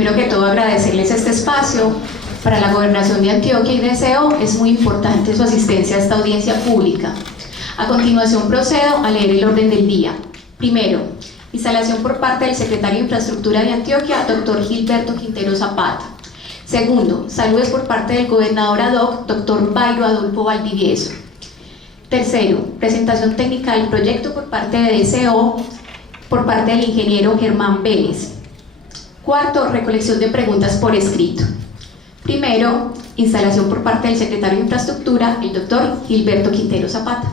primero que todo agradecerles este espacio. Para la Gobernación de Antioquia y Deseo es muy importante su asistencia a esta audiencia pública. A continuación procedo a leer el orden del día. Primero, instalación por parte del Secretario de Infraestructura de Antioquia, doctor Gilberto Quintero Zapata. Segundo, saludos por parte del gobernador ad hoc, doctor Bayro Adolfo Valdivieso. Tercero, presentación técnica del proyecto por parte de Deseo, por parte del ingeniero Germán Vélez. Cuarto, recolección de preguntas por escrito. Primero, instalación por parte del Secretario de Infraestructura, el doctor Gilberto Quintero Zapata.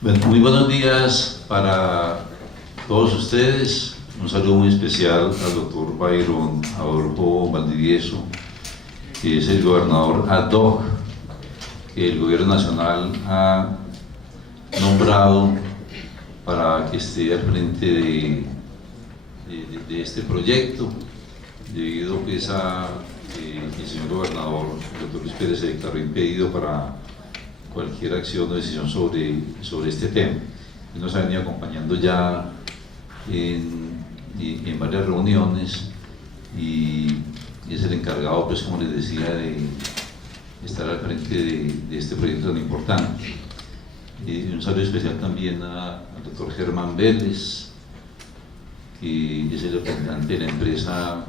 Muy buenos días para todos ustedes. Un saludo muy especial al doctor Bayron Adolfo Valdivieso, que es el gobernador ad hoc que el gobierno nacional ha nombrado para que esté al frente de este proyecto, debido pues a que el señor gobernador, el doctor Luis Pérez, se declaró impedido para cualquier acción o decisión sobre este tema. Él nos ha venido acompañando ya en varias reuniones y es el encargado, pues como les decía, de estar al frente de este proyecto tan importante. Un saludo especial también al doctor Germán Vélez, que es el representante de la empresa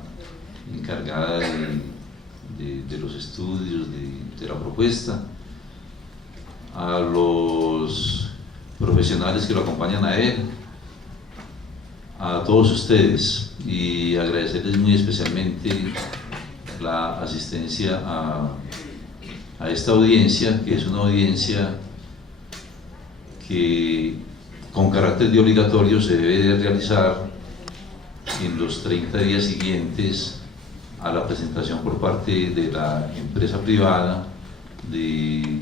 encargada de los estudios, de la propuesta, a los profesionales que lo acompañan a él, a todos ustedes, y agradecerles muy especialmente la asistencia a esta audiencia, que es una audiencia que con carácter de obligatorio se debe de realizar en los 30 días siguientes a la presentación por parte de la empresa privada del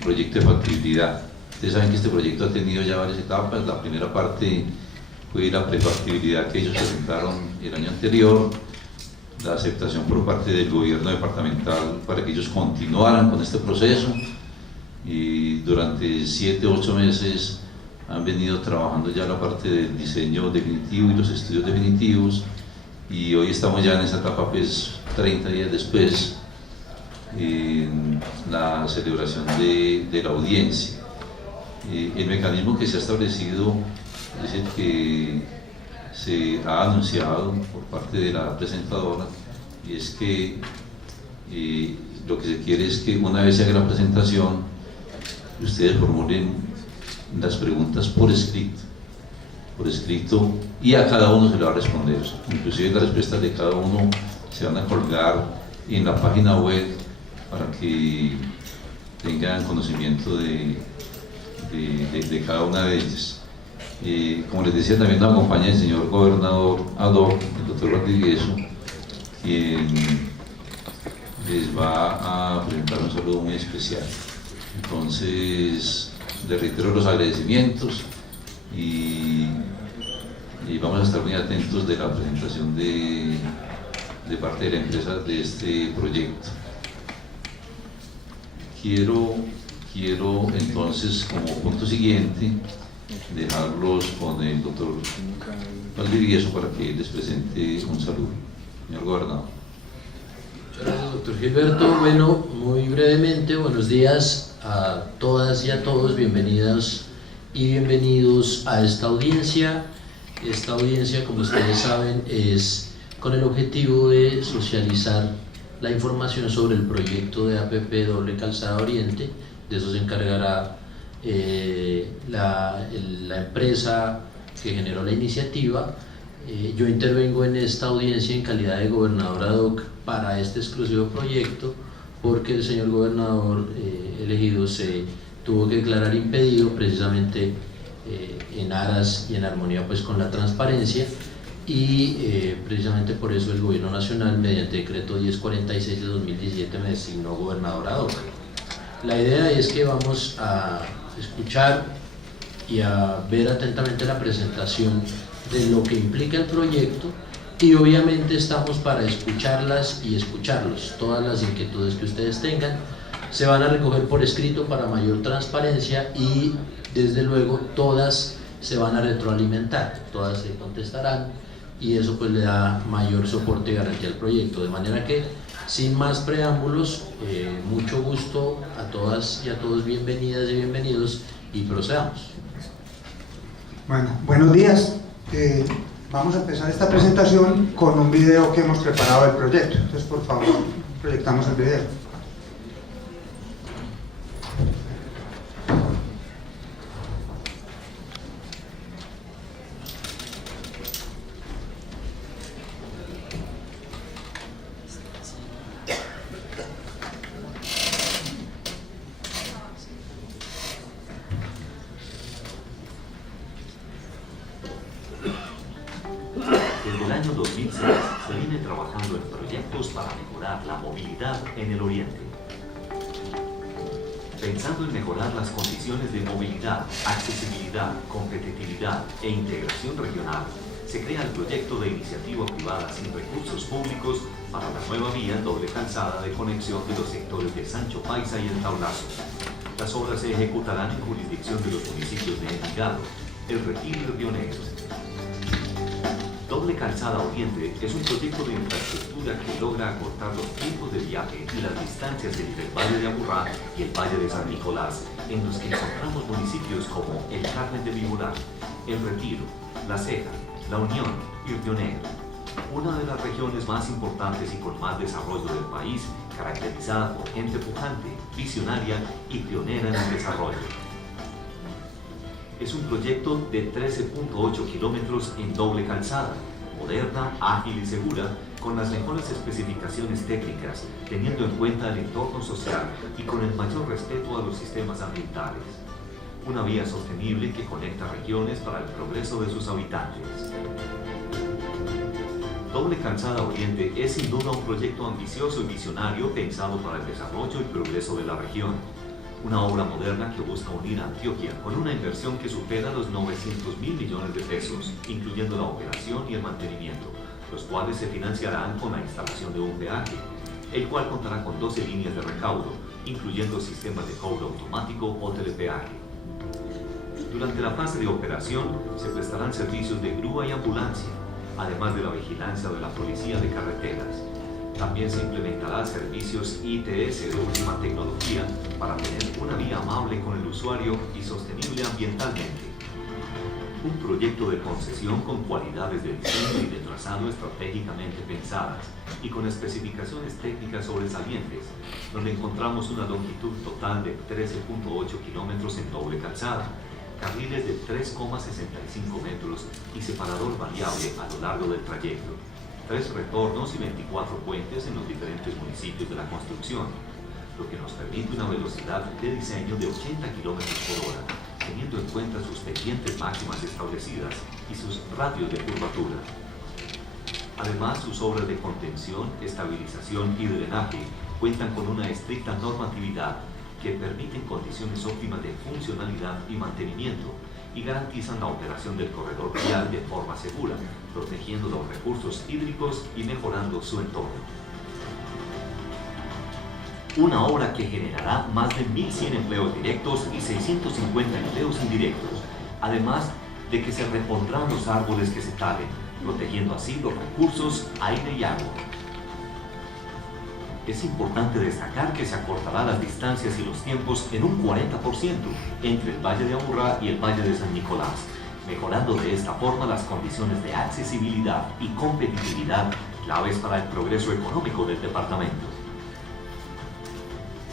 proyecto de factibilidad. Ustedes saben que este proyecto ha tenido ya varias etapas. La primera parte fue la prefactibilidad que ellos presentaron el año anterior, la aceptación por parte del gobierno departamental para que ellos continuaran con este proceso, y durante 7 u 8 meses han venido trabajando ya la parte del diseño definitivo y los estudios definitivos, y hoy estamos ya en esa etapa, pues 30 días después, en la celebración de la audiencia. El mecanismo que se ha establecido es el que se ha anunciado por parte de la presentadora, y es que lo que se quiere es que una vez se haga la presentación, ustedes formulen las preguntas por escrito, y a cada uno se le va a responder. Inclusive las respuestas de cada uno se van a colgar en la página web para que tengan conocimiento de cada una de ellas. Como les decía, también nos acompaña el señor gobernador ad hoc, el doctor Valdivieso, quien les va a presentar un saludo muy especial. Entonces, les reitero los agradecimientos y vamos a estar muy atentos de la presentación de parte de la empresa de este proyecto. Quiero entonces, como punto siguiente, dejarlos con el doctor Valdivieso para que les presente un saludo. Señor gobernador. Muchas gracias, doctor Gilberto. Bueno, muy brevemente, buenos días a todas y a todos, bienvenidas y bienvenidos a esta audiencia. Esta audiencia, como ustedes saben, es con el objetivo de socializar la información sobre el proyecto de APP Doble Calzada Oriente. De eso se encargará la empresa que generó la iniciativa. Yo intervengo en esta audiencia en calidad de gobernador ad hoc para este exclusivo proyecto, porque el señor gobernador elegido se tuvo que declarar impedido precisamente en aras y en armonía pues con la transparencia, y precisamente por eso el gobierno nacional, mediante decreto 1046 de 2017, me designó gobernador ad hoc. La idea es que vamos a escuchar y a ver atentamente la presentación de lo que implica el proyecto, y obviamente estamos para escucharlas y escucharlos. Todas las inquietudes que ustedes tengan se van a recoger por escrito para mayor transparencia, y desde luego todas se van a retroalimentar, todas se contestarán y eso pues le da mayor soporte y garantía al proyecto, de manera que sin más preámbulos, mucho gusto a todas y a todos, bienvenidas y bienvenidos, y procedamos. Bueno, buenos días. Vamos a empezar esta presentación con un video que hemos preparado del proyecto. Entonces, por favor, proyectamos el video. Desde el año 2006 se viene trabajando en proyectos para mejorar la movilidad en el Oriente. Pensando en mejorar las condiciones de movilidad, accesibilidad, competitividad e integración regional, se crea el proyecto de iniciativa privada sin recursos públicos para la nueva vía doble calzada de conexión de los sectores de Sancho Paisa y El Taulazo. Las obras se ejecutarán en jurisdicción de los municipios de Envigado, El Retiro y Río Negro. Doble Calzada Oriente es un proyecto de infraestructura que logra acortar los tiempos de viaje y las distancias entre el Valle de Aburrá y el Valle de San Nicolás, en los que encontramos municipios como El Carmen de Viboral, El Retiro, La Ceja, La Unión y Río Negro. Una de las regiones más importantes y con más desarrollo del país, caracterizada por gente pujante, visionaria y pionera en el desarrollo. Es un proyecto de 13.8 kilómetros en doble calzada, moderna, ágil y segura, con las mejores especificaciones técnicas, teniendo en cuenta el entorno social y con el mayor respeto a los sistemas ambientales. Una vía sostenible que conecta regiones para el progreso de sus habitantes. Doble Calzada Oriente es sin duda un proyecto ambicioso y visionario pensado para el desarrollo y progreso de la región. Una obra moderna que busca unir a Antioquia con una inversión que supera los 900.000 millones de pesos, incluyendo la operación y el mantenimiento, los cuales se financiarán con la instalación de un peaje, el cual contará con 12 líneas de recaudo, incluyendo sistemas de cobro automático o telepeaje. Durante la fase de operación se prestarán servicios de grúa y ambulancia, además de la vigilancia de la Policía de Carreteras. También se implementará servicios ITS de última tecnología para tener una vía amable con el usuario y sostenible ambientalmente. Un proyecto de concesión con cualidades de diseño y de trazado estratégicamente pensadas y con especificaciones técnicas sobresalientes, donde encontramos una longitud total de 13.8 kilómetros en doble calzada, carriles de 3,65 metros y separador variable a lo largo del trayecto, 3 retornos y 24 puentes en los diferentes municipios de la construcción, lo que nos permite una velocidad de diseño de 80 km por hora, teniendo en cuenta sus pendientes máximas establecidas y sus radios de curvatura. Además, sus obras de contención, estabilización y drenaje cuentan con una estricta normatividad que permiten condiciones óptimas de funcionalidad y mantenimiento y garantizan la operación del corredor vial de forma segura, protegiendo los recursos hídricos y mejorando su entorno. Una obra que generará más de 1.100 empleos directos y 650 empleos indirectos, además de que se repondrán los árboles que se talen, protegiendo así los recursos aire y agua. Es importante destacar que se acortará las distancias y los tiempos en un 40% entre el Valle de Aburrá y el Valle de San Nicolás, mejorando de esta forma las condiciones de accesibilidad y competitividad claves para el progreso económico del departamento.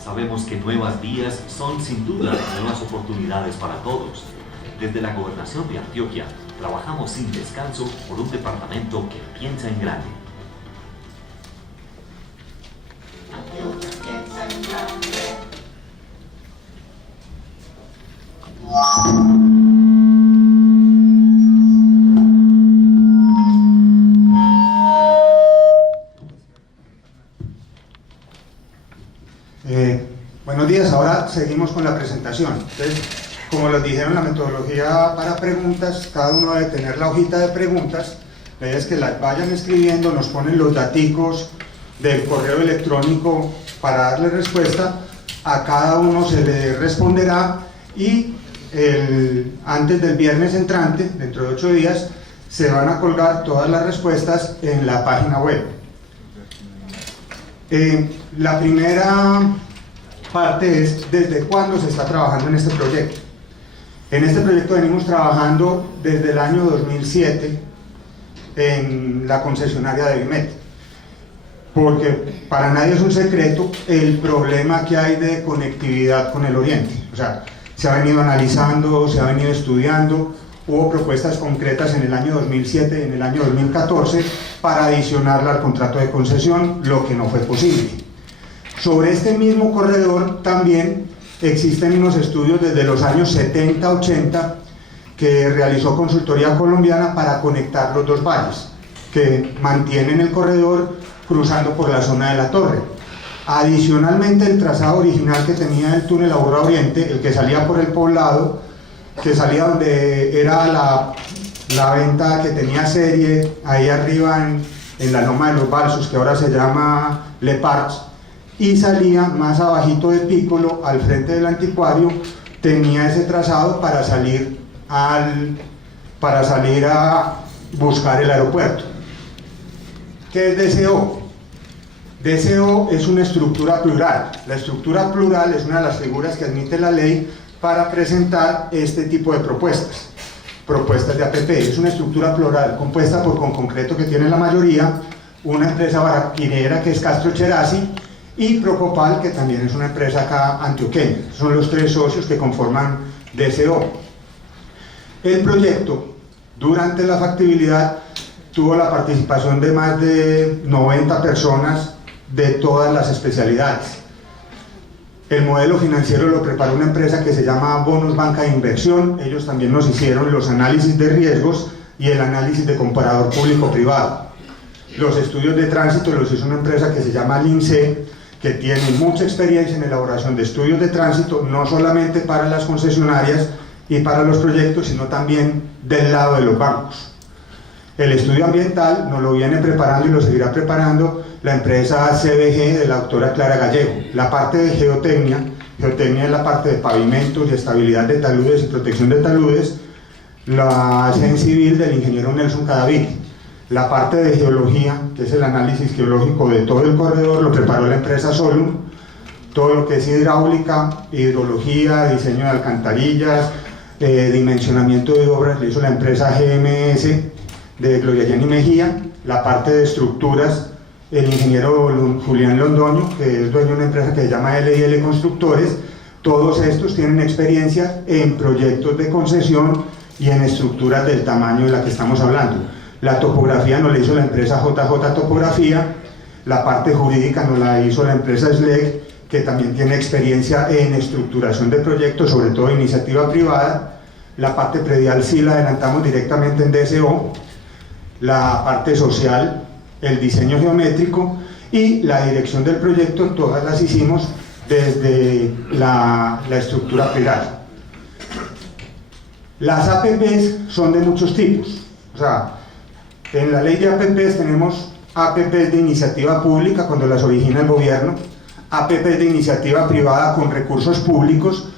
Sabemos que nuevas vías son sin duda nuevas oportunidades para todos. Desde la Gobernación de Antioquia trabajamos sin descanso por un departamento que piensa en grande. Buenos días, ahora seguimos con la presentación. Entonces, como les dijeron, la metodología para preguntas, cada uno debe tener la hojita de preguntas. La idea es que las vayan escribiendo, nos ponen los daticos del correo electrónico para darle respuesta. A cada uno se le responderá y antes del viernes entrante, dentro de 8 días, se van a colgar todas las respuestas en la página web. La primera parte es desde cuándo se está trabajando en este proyecto. En este proyecto venimos trabajando desde el año 2007 en la concesionaria de Bimet, porque para nadie es un secreto el problema que hay de conectividad con el Oriente. O sea, se ha venido analizando, se ha venido estudiando, hubo propuestas concretas en el año 2007 y en el año 2014 para adicionarla al contrato de concesión, lo que no fue posible. Sobre este mismo corredor también existen unos estudios desde los años 70-80 que realizó Consultoría Colombiana para conectar los dos valles que mantienen el corredor cruzando por la zona de la Torre. Adicionalmente, el trazado original que tenía el túnel Aurora Oriente, el que salía por el poblado, que salía donde era la venta que tenía serie, ahí arriba en la Loma de los Balsos, que ahora se llama Le Parcs, y salía más abajito de Pícolo, al frente del anticuario, tenía ese trazado para salir a buscar el aeropuerto. ¿Qué es DCO? DCO es una estructura plural. La estructura plural es una de las figuras que admite la ley para presentar este tipo de propuestas de APP. Es una estructura plural compuesta por Conconcreto, que tiene la mayoría, una empresa barranquinera que es Castro Cherasi, y Procopal, que también es una empresa acá antioqueña. Son los 3 socios que conforman DCO. El proyecto, durante la factibilidad, tuvo la participación de más de 90 personas de todas las especialidades. El modelo financiero lo preparó una empresa que se llama Bonos Banca de Inversión. Ellos también nos hicieron los análisis de riesgos y el análisis de comparador público-privado. Los estudios de tránsito los hizo una empresa que se llama Lince, que tiene mucha experiencia en elaboración de estudios de tránsito, no solamente para las concesionarias y para los proyectos, sino también del lado de los bancos. El estudio ambiental nos lo viene preparando y lo seguirá preparando la empresa CBG de la doctora Clara Gallego. La parte de geotecnia es la parte de pavimentos y estabilidad de taludes y protección de taludes, la civil del ingeniero Nelson Cadavid. La parte de geología, que es el análisis geológico de todo el corredor, lo preparó la empresa Solum. Todo lo que es hidráulica, hidrología, diseño de alcantarillas, dimensionamiento de obras, lo hizo la empresa GMS de Gloria Jenny Mejía. La parte de estructuras, el ingeniero Julián Londoño, que es dueño de una empresa que se llama L&L Constructores. Todos estos tienen experiencia en proyectos de concesión y en estructuras del tamaño de la que estamos hablando. La topografía nos la hizo la empresa JJ Topografía, la parte jurídica nos la hizo la empresa SLEG, que también tiene experiencia en estructuración de proyectos, sobre todo iniciativa privada. La parte predial sí la adelantamos directamente en DSO, la parte social, el diseño geométrico y la dirección del proyecto, todas las hicimos desde la estructura predial. Las APPs son de muchos tipos, o sea, en la ley de APPs tenemos APPs de iniciativa pública cuando las origina el gobierno, APPs de iniciativa privada con recursos públicos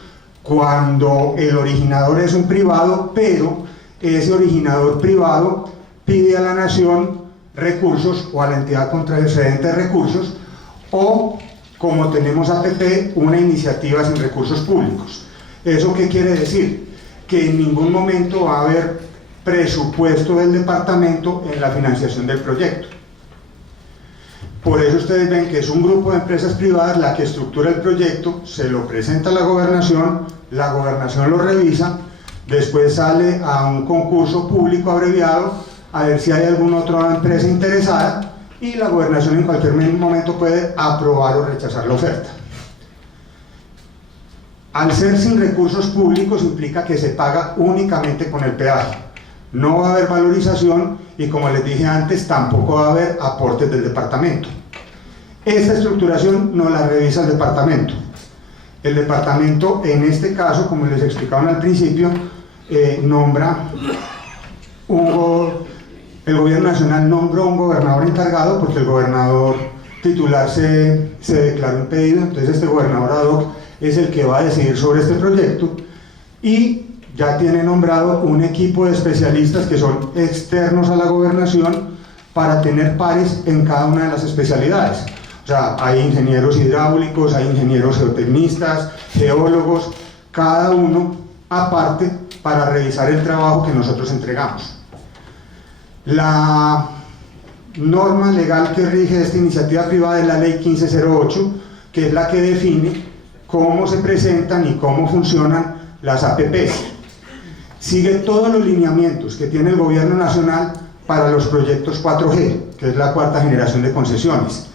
cuando el originador es un privado, pero ese originador privado pide a la nación recursos o a la entidad contracedente recursos, o como tenemos APP, una iniciativa sin recursos públicos. ¿Eso qué quiere decir? Que en ningún momento va a haber presupuesto del departamento en la financiación del proyecto. Por eso ustedes ven que es un grupo de empresas privadas la que estructura el proyecto, se lo presenta a la gobernación lo revisa, después sale a un concurso público abreviado a ver si hay alguna otra empresa interesada y la gobernación en cualquier momento puede aprobar o rechazar la oferta. Al ser sin recursos públicos implica que se paga únicamente con el peaje. No va a haber valorización y, como les dije antes, tampoco va a haber aportes del departamento. Esta estructuración no la revisa el departamento. El departamento, en este caso, como les explicaron al principio, nombra el gobierno nacional nombró un gobernador encargado porque el gobernador titular se declaró impedido. Entonces este gobernador ad hoc es el que va a decidir sobre este proyecto y ya tiene nombrado un equipo de especialistas que son externos a la gobernación para tener pares en cada una de las especialidades. O sea, hay ingenieros hidráulicos, hay ingenieros geotecnistas, geólogos, cada uno aparte para revisar el trabajo que nosotros entregamos. La norma legal que rige esta iniciativa privada es la Ley 1508, que es la que define cómo se presentan y cómo funcionan las APPs. Sigue todos los lineamientos que tiene el gobierno nacional para los proyectos 4G, que es la cuarta generación de concesiones.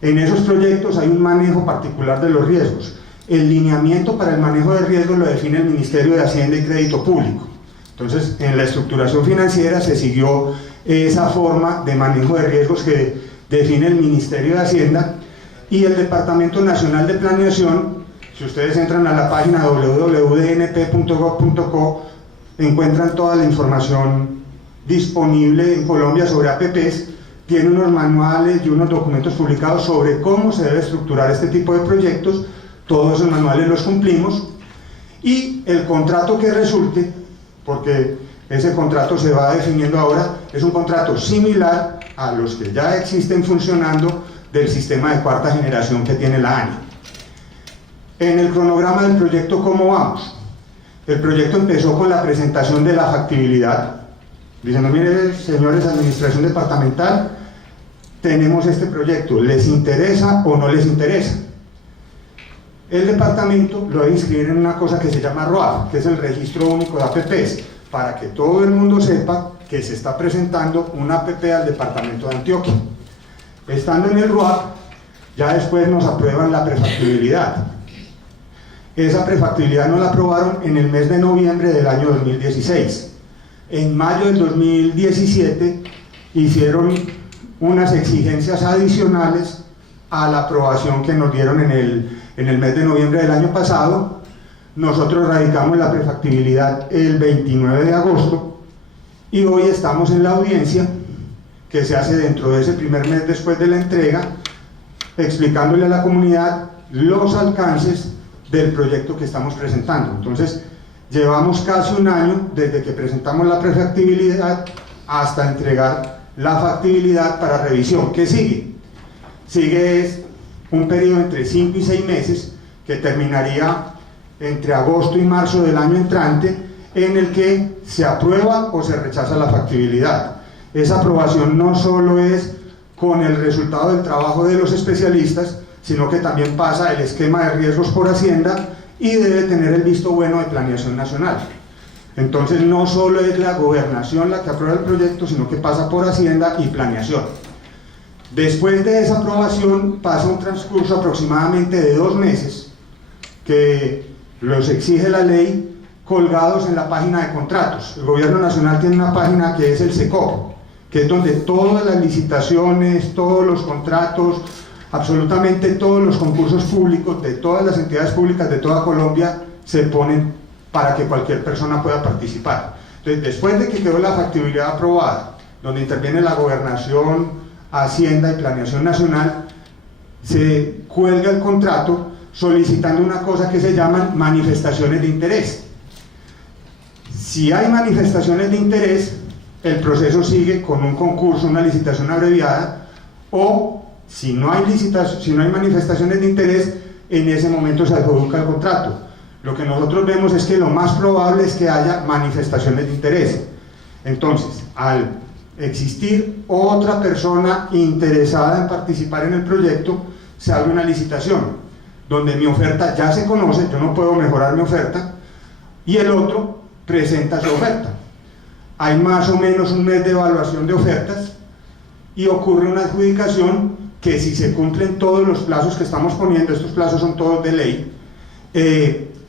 En esos proyectos hay un manejo particular de los riesgos. El lineamiento para el manejo de riesgos lo define el Ministerio de Hacienda y Crédito Público. Entonces, en la estructuración financiera se siguió esa forma de manejo de riesgos que define el Ministerio de Hacienda, y el Departamento Nacional de Planeación. Si ustedes entran a la página www.dnp.gov.co, encuentran toda la información disponible en Colombia sobre APPs. Tiene unos manuales y unos documentos publicados sobre cómo se debe estructurar este tipo de proyectos. Todos esos manuales los cumplimos, y el contrato que resulte, porque ese contrato se va definiendo ahora, es un contrato similar a los que ya existen funcionando del sistema de cuarta generación que tiene la ANI. En el cronograma del proyecto, ¿cómo vamos? El proyecto empezó con la presentación de la factibilidad, diciendo: mire, señores administración departamental, tenemos este proyecto, ¿les interesa o no les interesa? El departamento lo va a inscribir en una cosa que se llama RUAP, que es el Registro Único de APPs, para que todo el mundo sepa que se está presentando una APP al departamento de Antioquia. Estando en el RUAP, ya después nos aprueban la prefactibilidad. Esa prefactibilidad nos la aprobaron en el mes de noviembre del año 2016. En mayo del 2017 hicieron unas exigencias adicionales a la aprobación que nos dieron en el mes de noviembre del año pasado. Nosotros radicamos la prefactibilidad el 29 de agosto y hoy estamos en la audiencia que se hace dentro de ese primer mes después de la entrega, explicándole a la comunidad los alcances del proyecto que estamos presentando. Entonces, llevamos casi un año desde que presentamos la prefactibilidad hasta entregar la factibilidad para revisión. ¿Qué sigue? Sigue un periodo entre 5 y 6 meses que terminaría entre agosto y marzo del año entrante, en el que se aprueba o se rechaza la factibilidad. Esa aprobación no solo es con el resultado del trabajo de los especialistas, sino que también pasa el esquema de riesgos por Hacienda y debe tener el visto bueno de Planeación Nacional. Entonces no solo es la gobernación la que aprueba el proyecto, sino que pasa por Hacienda y Planeación. Después de esa aprobación pasa un transcurso aproximadamente de 2 meses, que los exige la ley, colgados en la página de contratos. El gobierno nacional tiene una página que es el SECOP, que es donde todas las licitaciones, todos los contratos, absolutamente todos los concursos públicos de todas las entidades públicas de toda Colombia se ponen para que cualquier persona pueda participar. Entonces, después de que quedó la factibilidad aprobada, donde interviene la gobernación, Hacienda y Planeación Nacional, se cuelga el contrato solicitando una cosa que se llaman manifestaciones de interés. Si hay manifestaciones de interés, el proceso sigue con un concurso, una licitación abreviada, o si no hay manifestaciones de interés, en ese momento se adjudica el contrato. Lo que nosotros vemos es que lo más probable es que haya manifestaciones de interés. Entonces, al existir otra persona interesada en participar en el proyecto, se abre una licitación, donde mi oferta ya se conoce, yo no puedo mejorar mi oferta, y el otro presenta su oferta. Hay más o menos un mes de evaluación de ofertas, y ocurre una adjudicación que, si se cumplen todos los plazos que estamos poniendo, estos plazos son todos de ley,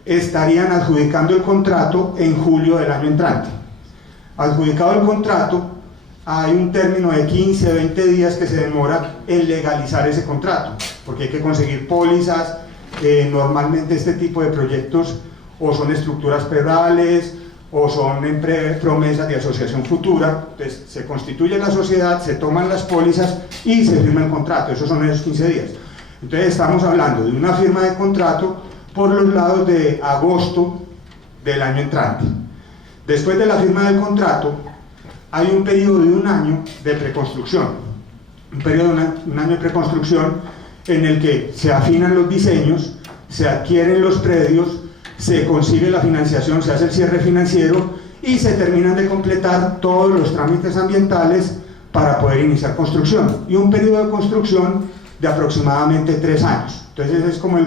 estarían adjudicando el contrato en julio del año entrante. Adjudicado el contrato, hay un término de 15, 20 días que se demora en legalizar ese contrato, porque hay que conseguir pólizas. Normalmente este tipo de proyectos o son estructuras perales o son promesas de asociación futura. Entonces se constituye la sociedad, se toman las pólizas y se firma el contrato. Esos son esos 15 días. Entonces estamos hablando de una firma de contrato por los lados de agosto del año entrante. Después de la firma del contrato, hay un periodo de un año de preconstrucción, un periodo de un año de preconstrucción en el que se afinan los diseños, se adquieren los predios, se consigue la financiación, se hace el cierre financiero y se terminan de completar todos los trámites ambientales para poder iniciar construcción, y un periodo de construcción de aproximadamente 3 años. Entonces ese es como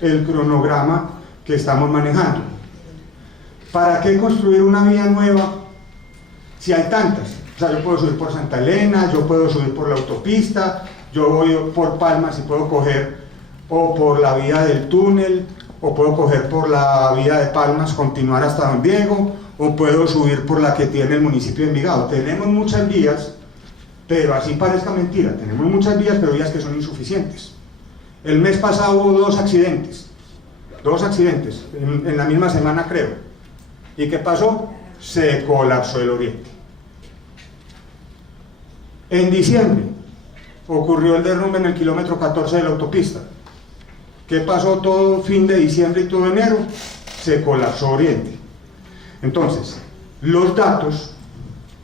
el cronograma que estamos manejando. ¿Para qué construir una vía nueva si hay tantas? O sea, yo puedo subir por Santa Elena, yo puedo subir por la autopista, yo voy por Palmas y puedo coger o por la vía del túnel, o puedo coger por la vía de Palmas, continuar hasta Don Diego, o puedo subir por la que tiene el municipio de Envigado. Tenemos muchas vías, pero así parezca mentira, tenemos muchas vías, pero vías que son insuficientes. El mes pasado hubo 2 accidentes en la misma semana, creo. ¿Y qué pasó? Se colapsó el oriente. En diciembre ocurrió el derrumbe en el kilómetro 14 de la autopista. ¿Qué pasó todo fin de diciembre y todo enero? Se colapsó oriente. Entonces, los datos,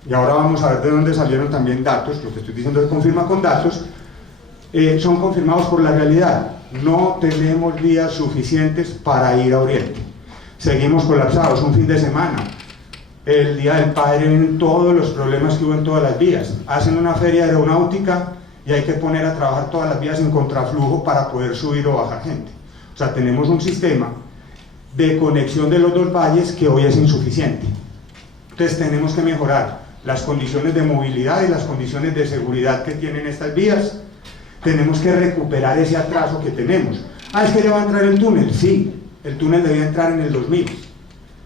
y ahora vamos a ver de dónde salieron también datos, lo que estoy diciendo se confirma con datos, son confirmados por la realidad. No tenemos vías suficientes para ir a oriente. Seguimos colapsados. Un fin de semana, el Día del Padre, vienen todos los problemas que hubo en todas las vías. Hacen una feria aeronáutica y hay que poner a trabajar todas las vías en contraflujo para poder subir o bajar gente. O sea, tenemos un sistema de conexión de los 2 valles que hoy es insuficiente. Entonces tenemos que mejorar las condiciones de movilidad y las condiciones de seguridad que tienen estas vías. Tenemos que recuperar ese atraso que tenemos. Es que ya va a entrar el túnel. Sí, el túnel debía entrar en el 2000.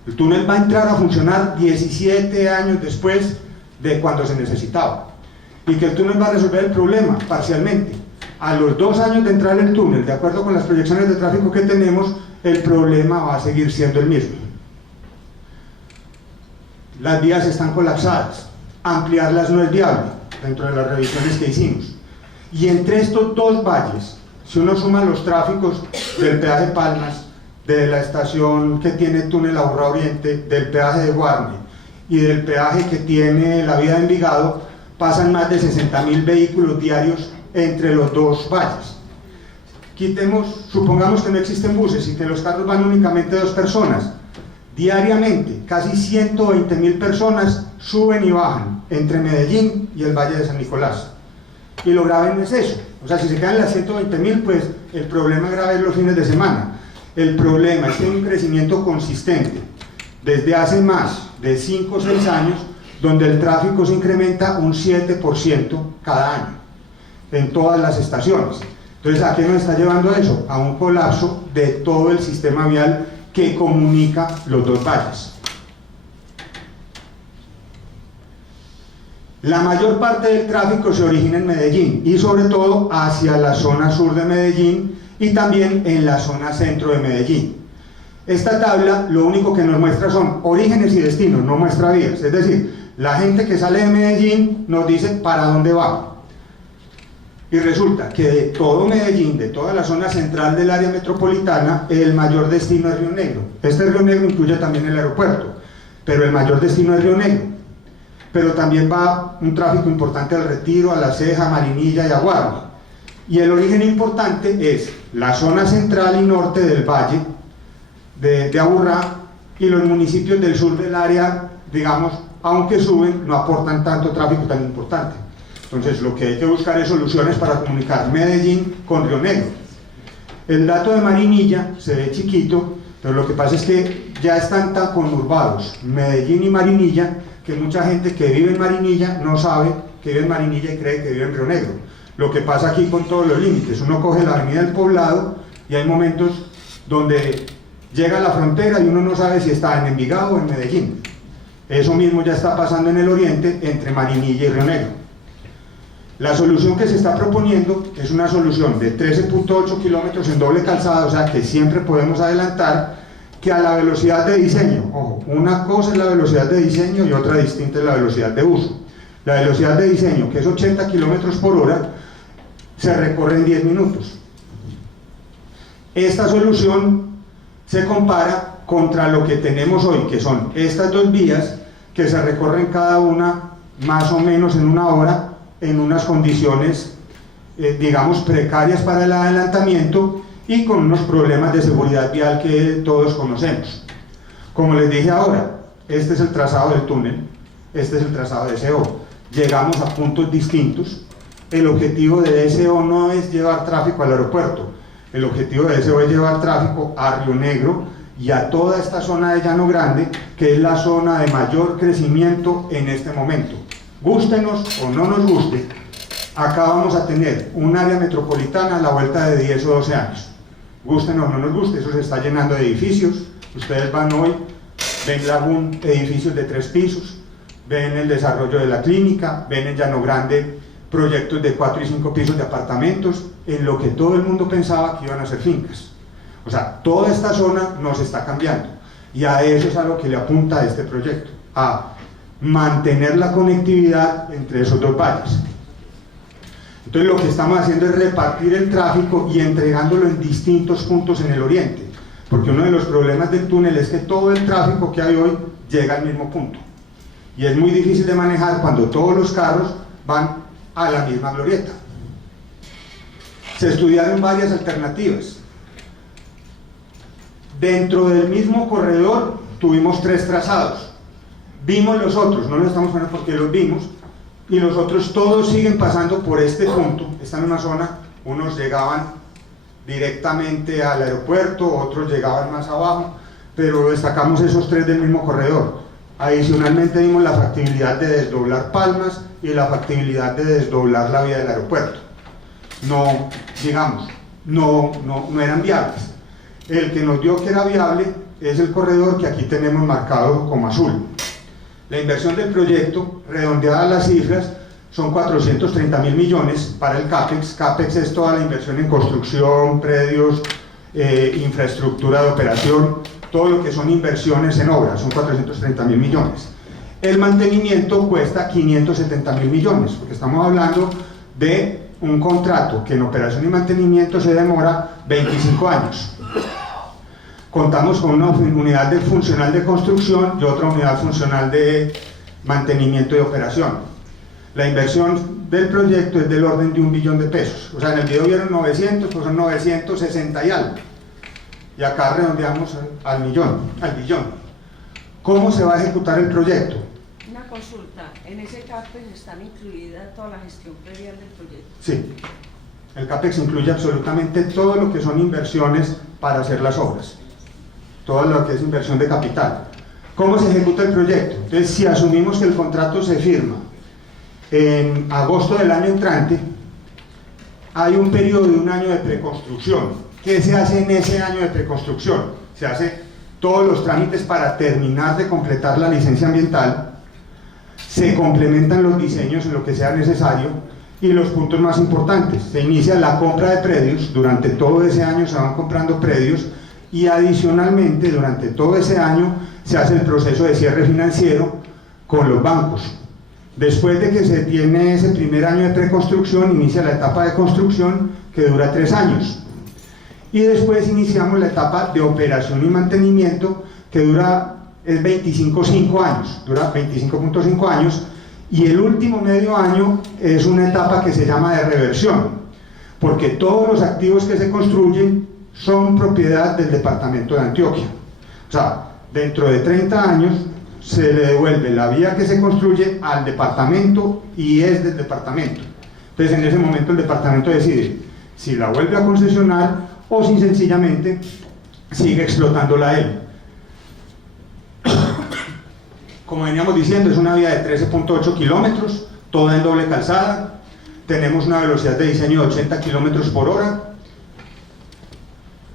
El túnel va a entrar a funcionar 17 años después de cuando se necesitaba. Y que el túnel va a resolver el problema parcialmente. A los 2 años de entrar el túnel, de acuerdo con las proyecciones de tráfico que tenemos, el problema va a seguir siendo el mismo. Las vías están colapsadas, ampliarlas no es viable dentro de las revisiones que hicimos. Y entre estos 2 valles, si uno suma los tráficos del peaje Palmas, de la estación que tiene túnel Aburrá Oriente, del peaje de Guarne y del peaje que tiene la vía de Envigado, pasan más de 60.000 vehículos diarios entre los 2 valles. Supongamos que no existen buses y que los carros van únicamente 2 personas. Diariamente, casi 120.000 personas suben y bajan entre Medellín y el Valle de San Nicolás. Y lo grave es eso. O sea, si se quedan las 120.000, pues el problema grave es los fines de semana. El problema es que hay un crecimiento consistente desde hace más de 5 o 6 años, donde el tráfico se incrementa un 7% cada año en todas las estaciones. Entonces, ¿a qué nos está llevando eso? A un colapso de todo el sistema vial que comunica los 2 valles. La mayor parte del tráfico se origina en Medellín y sobre todo hacia la zona sur de Medellín y también en la zona centro de Medellín. Esta tabla lo único que nos muestra son orígenes y destinos, no muestra vías. Es decir, la gente que sale de Medellín nos dice para dónde va. Y resulta que de todo Medellín, de toda la zona central del área metropolitana, el mayor destino es Río Negro. Este Río Negro incluye también el aeropuerto, pero el mayor destino es Río Negro. Pero también va un tráfico importante al Retiro, a La Ceja, a Marinilla y a Guarne. Y el origen importante es la zona central y norte del valle de Aburrá, y los municipios del sur del área, digamos, aunque suben, no aportan tanto tráfico tan importante. Entonces lo que hay que buscar es soluciones para comunicar Medellín con Río Negro. El dato de Marinilla se ve chiquito, pero lo que pasa es que ya están tan conurbados Medellín y Marinilla que mucha gente que vive en Marinilla no sabe que vive en Marinilla y cree que vive en Río Negro. Lo que pasa aquí con todos los límites, uno coge la avenida del Poblado y hay momentos donde llega a la frontera y uno no sabe si está en Envigado o en Medellín. Eso mismo ya está pasando en el oriente entre Marinilla y Río Negro. La solución que se está proponiendo es una solución de 13.8 kilómetros en doble calzada, o sea que siempre podemos adelantar, que a la velocidad de diseño. Ojo, una cosa es la velocidad de diseño y otra distinta es la velocidad de uso. La velocidad de diseño, que es 80 kilómetros por hora, se recorre en 10 minutos. Esta solución se compara contra lo que tenemos hoy, que son estas dos vías que se recorren cada una más o menos en una hora, en unas condiciones, digamos, precarias para el adelantamiento y con unos problemas de seguridad vial que todos conocemos. Como les dije ahora, este es el trazado del túnel, este es el trazado de SO. Llegamos a puntos distintos. El objetivo de SO no es llevar tráfico al aeropuerto, el objetivo de SO es llevar tráfico a Río Negro y a toda esta zona de Llano Grande, que es la zona de mayor crecimiento en este momento. Gústenos o no nos guste, acá vamos a tener un área metropolitana a la vuelta de 10 o 12 años. Gústenos o no nos guste, eso se está llenando de edificios. Ustedes van hoy, ven Lagún, edificios de 3 pisos, ven el desarrollo de la clínica, ven en Llano Grande proyectos de 4 y 5 pisos de apartamentos, en lo que todo el mundo pensaba que iban a ser fincas. O sea, toda esta zona nos está cambiando, y a eso es a lo que le apunta este proyecto, a mantener la conectividad entre esos dos valles. Entonces lo que estamos haciendo es repartir el tráfico y entregándolo en distintos puntos en el oriente, porque uno de los problemas del túnel es que todo el tráfico que hay hoy llega al mismo punto, y es muy difícil de manejar cuando todos los carros van a la misma glorieta. Se estudiaron varias alternativas. Dentro del mismo corredor tuvimos 3 trazados. Vimos los otros, no los estamos poniendo porque los vimos, y los otros todos siguen pasando por este punto. Esta misma zona, unos llegaban directamente al aeropuerto, otros llegaban más abajo, pero destacamos esos 3 del mismo corredor. Adicionalmente vimos la factibilidad de desdoblar Palmas y la factibilidad de desdoblar la vía del aeropuerto. No, digamos, no eran viables. El que nos dio que era viable es el corredor que aquí tenemos marcado como azul. La inversión del proyecto, redondeadas las cifras, son 430.000 millones para el CAPEX. CAPEX es toda la inversión en construcción, predios, infraestructura de operación, todo lo que son inversiones en obras, son 430.000 millones. El mantenimiento cuesta 570.000 millones, porque estamos hablando de un contrato que en operación y mantenimiento se demora 25 años. Contamos con una unidad funcional de construcción y otra unidad funcional de mantenimiento y operación. La inversión del proyecto es del orden de 1 billón de pesos. O sea, en el video vieron 900, pues son 960 y algo. Y acá redondeamos al billón. ¿Cómo se va a ejecutar el proyecto? Una consulta, ¿en ese CAPEX están incluida toda la gestión previa del proyecto? Sí, el CAPEX incluye absolutamente todo lo que son inversiones para hacer las obras, todo lo que es inversión de capital. ¿Cómo se ejecuta el proyecto? Entonces, si asumimos que el contrato se firma en agosto del año entrante, hay un periodo de 1 año de preconstrucción. ¿Qué se hace en ese año de preconstrucción? Se hace todos los trámites para terminar de completar la licencia ambiental, se complementan los diseños en lo que sea necesario, y los puntos más importantes: se inicia la compra de predios. Durante todo ese año se van comprando predios, y adicionalmente durante todo ese año se hace el proceso de cierre financiero con los bancos. Después de que se tiene ese primer año de preconstrucción, inicia la etapa de construcción, que dura 3 años, y después iniciamos la etapa de operación y mantenimiento, que es 25.5 años, dura 25.5 años, y el último medio año es una etapa que se llama de reversión, porque todos los activos que se construyen son propiedad del departamento de Antioquia. O sea, dentro de 30 años se le devuelve la vía que se construye al departamento y es del departamento. Entonces, en ese momento el departamento decide si la vuelve a concesionar o si sencillamente sigue explotándola él. Como veníamos diciendo, es una vía de 13.8 kilómetros, toda en doble calzada. Tenemos una velocidad de diseño de 80 kilómetros por hora.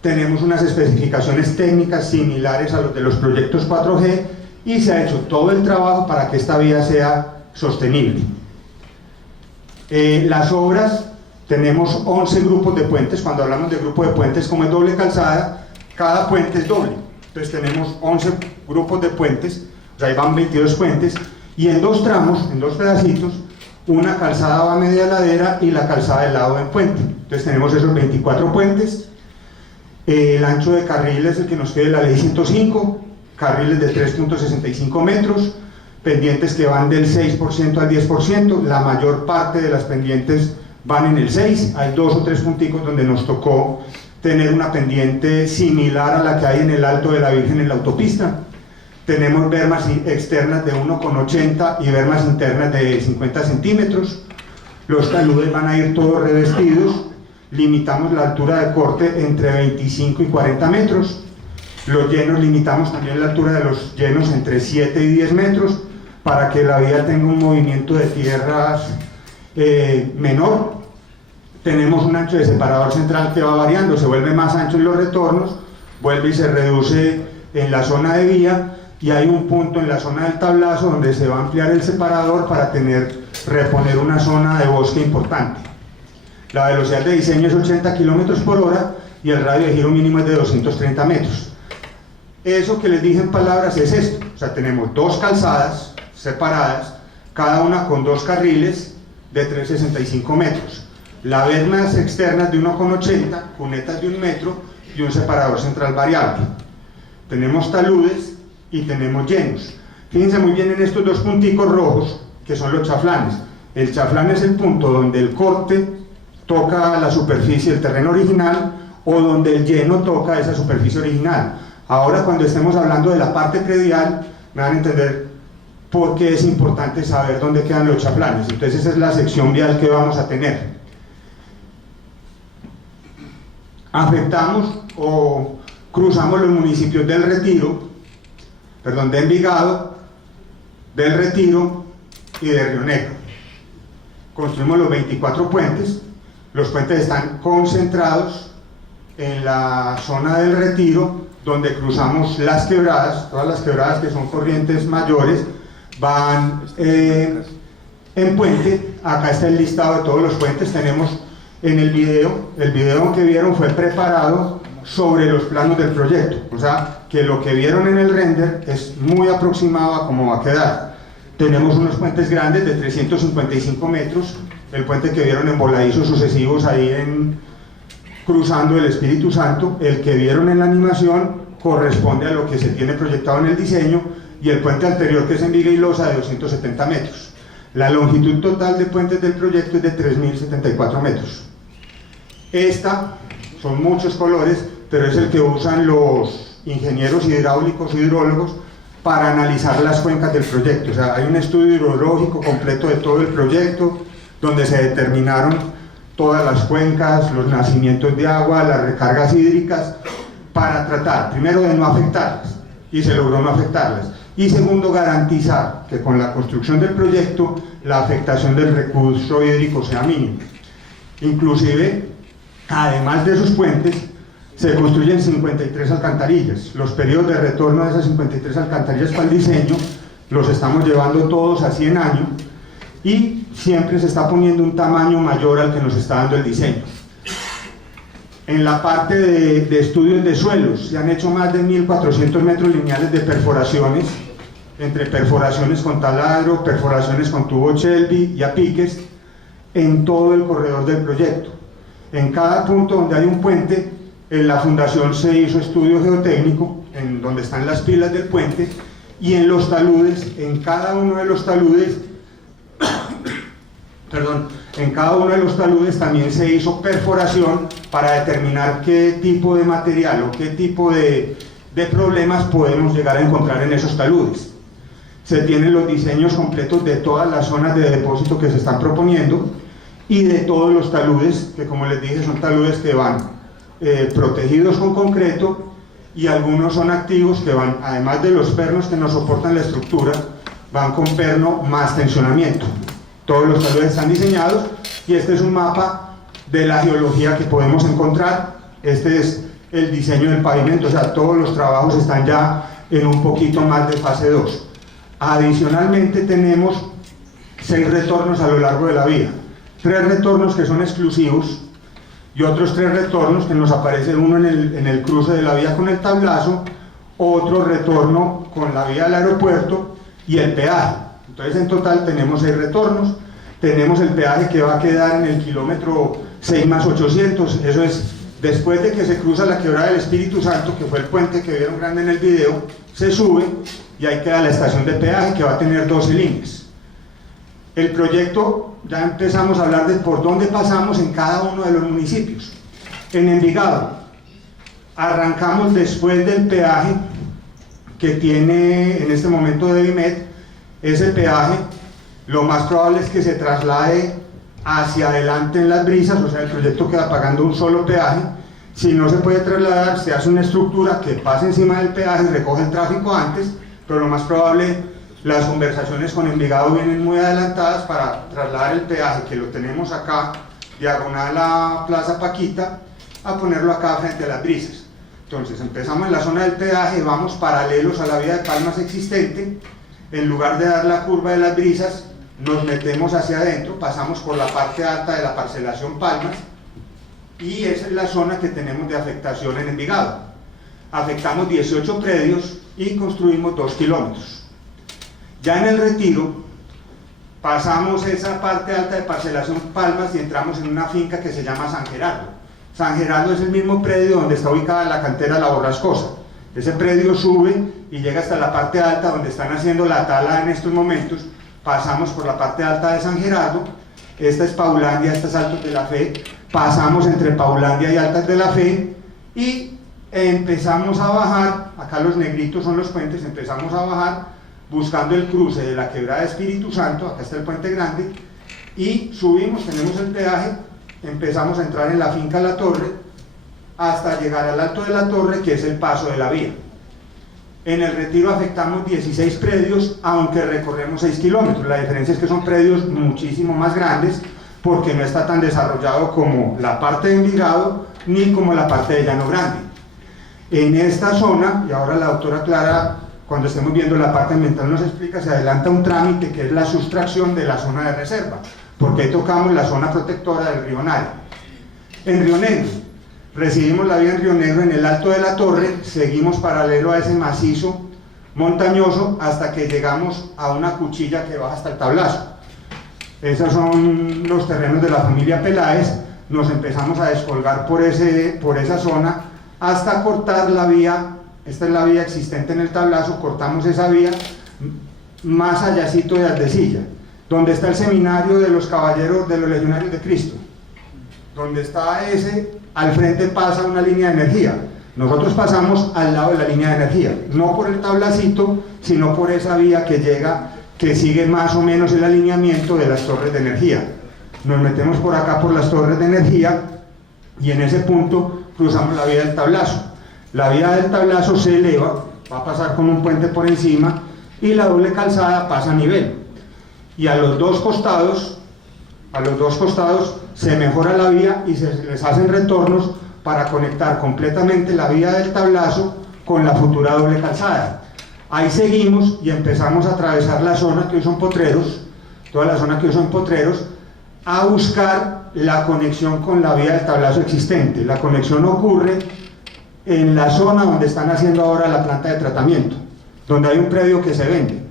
Tenemos unas especificaciones técnicas similares a los de los proyectos 4G, y se ha hecho todo el trabajo para que esta vía sea sostenible. Las obras, tenemos 11 grupos de puentes. Cuando hablamos de grupo de puentes, como es doble calzada, cada puente es doble. Entonces tenemos 11 grupos de puentes, o sea, ahí van 22 puentes, y en 2 tramos, en 2 pedacitos, una calzada va a media ladera y la calzada del lado del puente. Entonces tenemos esos 24 puentes. El ancho de carriles, el que nos pide la ley 105, carriles de 3.65 metros, pendientes que van del 6% al 10%, la mayor parte de las pendientes van en el 6%, hay 2 o 3 punticos donde nos tocó tener una pendiente similar a la que hay en el Alto de la Virgen en la autopista. Tenemos bermas externas de 1,80 y bermas internas de 50 centímetros. Los taludes van a ir todos revestidos. Limitamos la altura de corte entre 25 y 40 metros. Los llenos, limitamos también la altura de los llenos entre 7 y 10 metros para que la vía tenga un movimiento de tierras menor. Tenemos un ancho de separador central que va variando, se vuelve más ancho en los retornos, vuelve y se reduce en la zona de vía, y hay un punto en la zona del tablazo donde se va a ampliar el separador para reponer una zona de bosque importante. La velocidad de diseño es 80 km por hora y el radio de giro mínimo es de 230 metros. Eso que les dije en palabras es esto, o sea, tenemos 2 calzadas separadas, cada una con 2 carriles de 3,65 metros. Las bermas externas de 1,80, cunetas de 1 metro y un separador central variable. Tenemos taludes y tenemos llenos. Fíjense muy bien en estos 2 punticos rojos que son los chaflanes. El chaflán es el punto donde el corte toca la superficie del terreno original o donde el lleno toca esa superficie original. Ahora, cuando estemos hablando de la parte predial, me van a entender por qué es importante saber dónde quedan los chaflanes. Entonces esa es la sección vial que vamos a tener. Afectamos o cruzamos los municipios de Envigado, del Retiro y de Río Negro. Construimos los 24 puentes. Los puentes están concentrados en la zona del Retiro, donde cruzamos las quebradas. Todas las quebradas que son corrientes mayores van en puente. Acá está el listado de todos los puentes. Tenemos en el video que vieron fue preparado sobre los planos del proyecto, o sea que lo que vieron en el render es muy aproximado a cómo va a quedar. Tenemos unos puentes grandes de 355 metros, el puente que vieron en voladizos sucesivos ahí cruzando el Espíritu Santo, el que vieron en la animación corresponde a lo que se tiene proyectado en el diseño, y el puente anterior, que es en Viga y Loza, de 270 metros. La longitud total de puentes del proyecto es de 3.074 metros. Son muchos colores, pero es el que usan los ingenieros hidráulicos, hidrólogos, para analizar las cuencas del proyecto. O sea, hay un estudio hidrológico completo de todo el proyecto, donde se determinaron todas las cuencas, los nacimientos de agua, las recargas hídricas, para tratar, primero, de no afectarlas, y se logró no afectarlas, y segundo, garantizar que con la construcción del proyecto la afectación del recurso hídrico sea mínima. Inclusive, además de esos puentes, se construyen 53 alcantarillas. Los periodos de retorno de esas 53 alcantarillas para el diseño los estamos llevando todos a 100 años, y siempre se está poniendo un tamaño mayor al que nos está dando el diseño. En la parte de estudios de suelos se han hecho más de 1.400 metros lineales de perforaciones, entre perforaciones con taladro, perforaciones con tubo Shelby y a piques, en todo el corredor del proyecto. En cada punto donde hay un puente, en la fundación se hizo estudio geotécnico, en donde están las pilas del puente, y en los taludes, en cada uno de los taludes, también se hizo perforación para determinar qué tipo de material o qué tipo de problemas podemos llegar a encontrar en esos taludes. Se tienen los diseños completos de todas las zonas de depósito que se están proponiendo y de todos los taludes, que como les dije son taludes que van protegidos con concreto, y algunos son activos que van, además de los pernos que nos soportan la estructura, van con perno más tensionamiento. Todos los taludes están diseñados, y este es un mapa de la geología que podemos encontrar. Este es el diseño del pavimento, o sea, todos los trabajos están ya en un poquito más de fase 2. Adicionalmente tenemos 6 retornos a lo largo de la vía, 3 retornos que son exclusivos y otros 3 retornos que nos aparece, uno en el cruce de la vía con el tablazo, otro retorno con la vía del aeropuerto y el peaje. Entonces en total tenemos 6 retornos. Tenemos el peaje que va a quedar en el kilómetro 6+800, eso es Después de que se cruza la quebrada del Espíritu Santo, que fue el puente que vieron grande en el video, se sube y ahí queda la estación de peaje, que va a tener 12 líneas. El proyecto, ya empezamos a hablar de por dónde pasamos en cada uno de los municipios. En Envigado, arrancamos después del peaje que tiene en este momento Devimed. Ese peaje, lo más probable es que se traslade hacia adelante en Las Brisas, o sea, el proyecto queda pagando un solo peaje. Si no se puede trasladar, se hace una estructura que pase encima del peaje y recoge el tráfico antes, pero lo más probable, las conversaciones con Envigado vienen muy adelantadas para trasladar el peaje, que lo tenemos acá, diagonal a Plaza Paquita, a ponerlo acá frente a Las Brisas. Entonces empezamos en la zona del peaje, vamos paralelos a la vía de Palmas existente. En lugar de dar la curva de Las Brisas, nos metemos hacia adentro, pasamos por la parte alta de la parcelación Palmas, y esa es la zona que tenemos de afectación en Envigado. Afectamos 18 predios y construimos 2 kilómetros. Ya en el Retiro, pasamos esa parte alta de parcelación Palmas y entramos en una finca que se llama San Gerardo. San Gerardo es el mismo predio donde está ubicada la cantera La Borrascosa. Ese predio sube y llega hasta la parte alta donde están haciendo la tala en estos momentos. Pasamos por la parte alta de San Gerardo. Esta es Paulandia, esta es Altos de la Fe. Pasamos entre Paulandia y Altas de la Fe y empezamos a bajar. Acá los negritos son los puentes. Empezamos a bajar buscando el cruce de la quebrada de Espíritu Santo. Acá está el puente grande y subimos, tenemos el peaje. Empezamos a entrar en la finca La Torre hasta llegar al Alto de la Torre, que es el paso de la vía. En el Retiro afectamos 16 predios, aunque recorremos 6 kilómetros. La diferencia es que son predios muchísimo más grandes, porque no está tan desarrollado como la parte de Envigado, ni como la parte de Llano Grande. En esta zona, y ahora la doctora Clara, cuando estemos viendo la parte ambiental, nos explica, se adelanta un trámite que es la sustracción de la zona de reserva, porque ahí tocamos la zona protectora del río Nare. En Río Negro, recibimos la vía en Río Negro, en el Alto de la Torre, seguimos paralelo a ese macizo montañoso hasta que llegamos a una cuchilla que baja hasta el Tablazo. Esos son los terrenos de la familia Peláez. Nos empezamos a descolgar por esa zona hasta cortar la vía. Esta es la vía existente en el Tablazo, cortamos esa vía más allácito de Aldecilla, donde está el seminario de los caballeros de los legionarios de Cristo. Donde está ese, al frente pasa una línea de energía. Nosotros pasamos al lado de la línea de energía, no por el tablacito, sino por esa vía que llega, que sigue más o menos el alineamiento de las torres de energía. Nos metemos por acá por las torres de energía y en ese punto cruzamos la vía del Tablazo. La vía del Tablazo se eleva, va a pasar con un puente por encima y la doble calzada pasa a nivel. Y a los dos costados se mejora la vía y se les hacen retornos para conectar completamente la vía del Tablazo con la futura doble calzada. Ahí seguimos y empezamos a atravesar la zona que hoy son potreros, toda la zona que hoy son potreros, a buscar la conexión con la vía del Tablazo existente. La conexión ocurre en la zona donde están haciendo ahora la planta de tratamiento, donde hay un predio que se vende.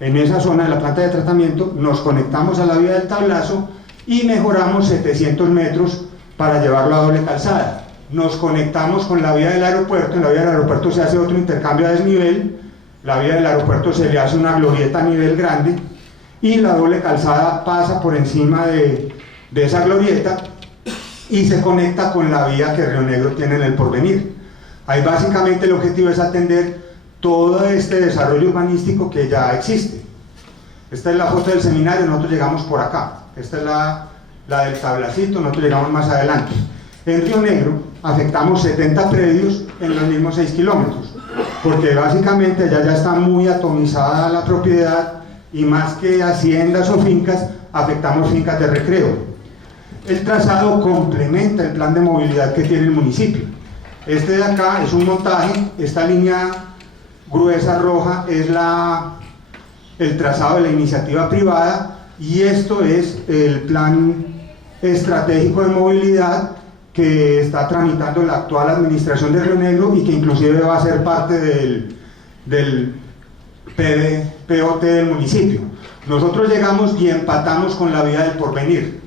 En esa zona de la planta de tratamiento nos conectamos a la vía del Tablazo y mejoramos 700 metros para llevarlo a doble calzada. Nos conectamos con la vía del aeropuerto. En la vía del aeropuerto se hace otro intercambio a desnivel. La vía del aeropuerto se le hace una glorieta a nivel grande y la doble calzada pasa por encima de esa glorieta y se conecta con la vía que Río Negro tiene en el porvenir. Ahí básicamente el objetivo es atender todo este desarrollo urbanístico que ya existe. Esta es la foto del seminario, nosotros llegamos por acá. Esta es la del tablacito, nosotros llegamos más adelante. En Río Negro afectamos 70 predios en los mismos 6 kilómetros, porque básicamente allá ya está muy atomizada la propiedad y más que haciendas o fincas, afectamos fincas de recreo. El trazado complementa el plan de movilidad que tiene el municipio. Este de acá es un montaje, esta línea gruesa roja es el trazado de la iniciativa privada y esto es el plan estratégico de movilidad que está tramitando la actual administración de Río Negro y que inclusive va a ser parte del POT del municipio. Nosotros llegamos y empatamos con la vía del porvenir.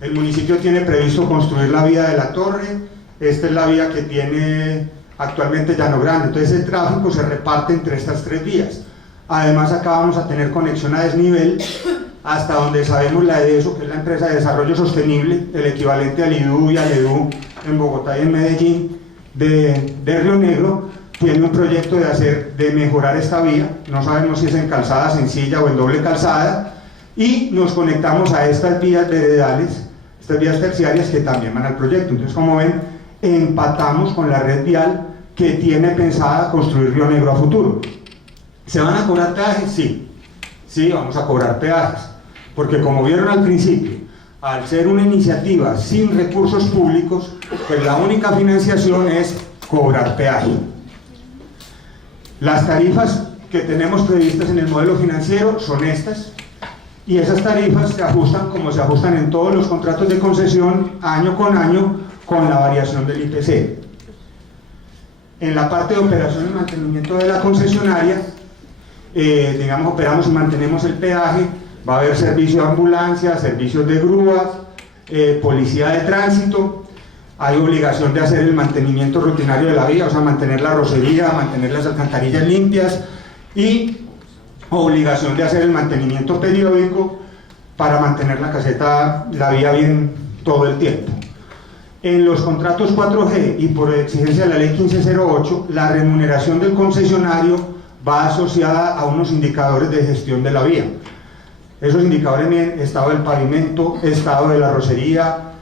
El municipio tiene previsto construir la vía de la Torre, esta es la vía que tiene actualmente Llano Grande. Entonces el tráfico se reparte entre estas 3 vías. Además acá vamos a tener conexión a desnivel hasta donde sabemos la EDESO, que es la empresa de desarrollo sostenible, el equivalente al IDU y al EDU en Bogotá y en Medellín de Río Negro, tiene un proyecto de mejorar esta vía. No sabemos si es en calzada sencilla o en doble calzada, y nos conectamos a estas vías veredales, estas vías terciarias que también van al proyecto. Entonces, como ven, empatamos con la red vial que tiene pensada construir Río Negro a futuro. ¿Se van a cobrar peajes? Sí, sí, vamos a cobrar peajes, porque como vieron al principio, al ser una iniciativa sin recursos públicos, pues la única financiación es cobrar peaje. Las tarifas que tenemos previstas en el modelo financiero son estas, y esas tarifas se ajustan como se ajustan en todos los contratos de concesión año con la variación del IPC. En la parte de operación y mantenimiento de la concesionaria, digamos, operamos y mantenemos el peaje, va a haber servicio de ambulancia, servicios de grúas, policía de tránsito, hay obligación de hacer el mantenimiento rutinario de la vía, o sea, mantener la rocería, mantener las alcantarillas limpias, y obligación de hacer el mantenimiento periódico para mantener la vía bien todo el tiempo. En los contratos 4G y por exigencia de la ley 1508, la remuneración del concesionario va asociada a unos indicadores de gestión de la vía. Esos indicadores bien, estado del pavimento, estado de la rocería,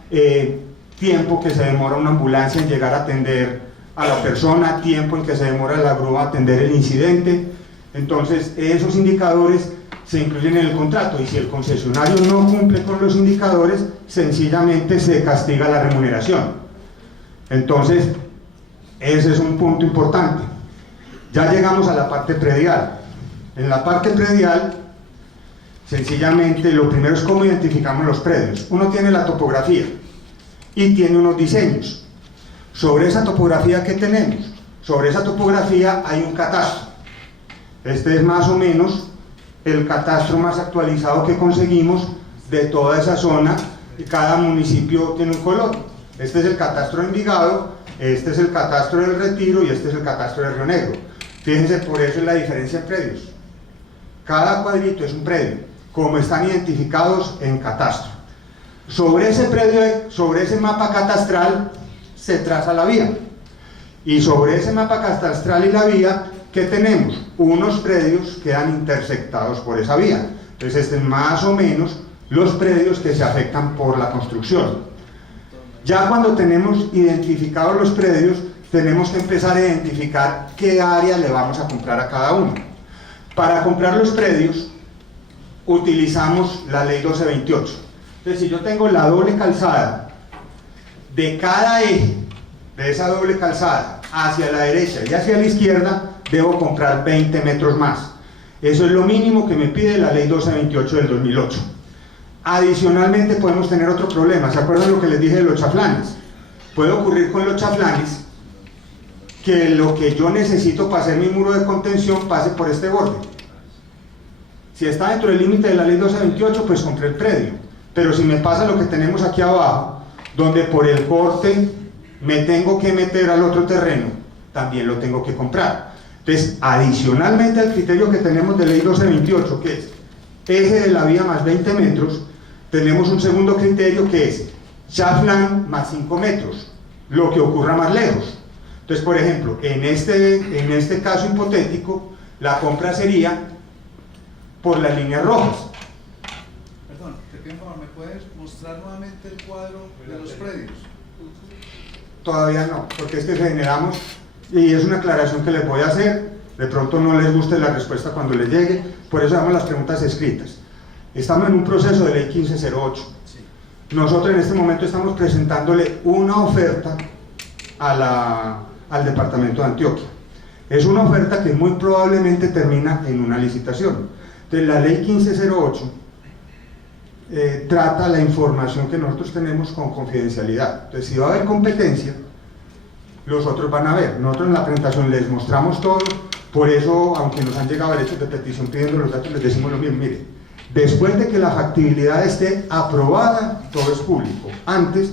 tiempo que se demora una ambulancia en llegar a atender a la persona, tiempo en que se demora la grúa a atender el incidente. Entonces esos indicadores se incluyen en el contrato, y si el concesionario no cumple con los indicadores, sencillamente se castiga la remuneración. Entonces ese es un punto importante. Ya llegamos a la parte predial. En la parte predial, sencillamente lo primero es cómo identificamos los predios. Uno tiene la topografía y tiene unos diseños. Sobre esa topografía que tenemos, sobre esa topografía hay un catastro. Este es más o menos el catastro más actualizado que conseguimos de toda esa zona, y cada municipio tiene un color. Este es el catastro de Envigado, este es el catastro del Retiro y este es el catastro de Río Negro. Fíjense, por eso es la diferencia en predios. Cada cuadrito es un predio, como están identificados en catastro. Sobre ese predio, sobre ese mapa catastral, se traza la vía. Y sobre ese mapa catastral y la vía, ¿qué tenemos? Unos predios quedan intersectados por esa vía. Entonces, este es más o menos los predios que se afectan por la construcción. Ya cuando tenemos identificados los predios, tenemos que empezar a identificar qué área le vamos a comprar a cada uno. Para comprar los predios, utilizamos la ley 1228. Entonces, si yo tengo la doble calzada de cada eje de esa doble calzada hacia la derecha y hacia la izquierda, debo comprar 20 metros más. Eso es lo mínimo que me pide la ley 1228 del 2008. Adicionalmente podemos tener otro problema. ¿Se acuerdan lo que les dije de los chaflanes? Puede ocurrir con los chaflanes que lo que yo necesito para hacer mi muro de contención pase por este borde. Si está dentro del límite de la ley 1228, pues compré el predio. Pero si me pasa lo que tenemos aquí abajo, donde por el corte me tengo que meter al otro terreno, también lo tengo que comprar. Entonces, adicionalmente al criterio que tenemos de ley 1228, que es eje de la vía más 20 metros, tenemos un segundo criterio que es chaflán más 5 metros, lo que ocurra más lejos. Entonces, por ejemplo, en este caso hipotético, la compra sería por las líneas rojas. Perdón, te pido un favor, ¿me puedes mostrar nuevamente el cuadro de los predios? Todavía no, porque es que generamos, y es una aclaración que les voy a hacer, de pronto no les guste la respuesta cuando les llegue, por eso damos las preguntas escritas. Estamos en un proceso de ley 1508. Nosotros en este momento estamos presentándole una oferta al departamento de Antioquia. Es una oferta que muy probablemente termina en una licitación. Entonces, la ley 1508 trata la información que nosotros tenemos con confidencialidad. Entonces, si va a haber competencia, los otros van a ver. Nosotros en la presentación les mostramos todo, por eso, aunque nos han llegado derechos de petición pidiendo los datos, les decimos lo mismo. Mire, después de que la factibilidad esté aprobada, todo es público. Antes,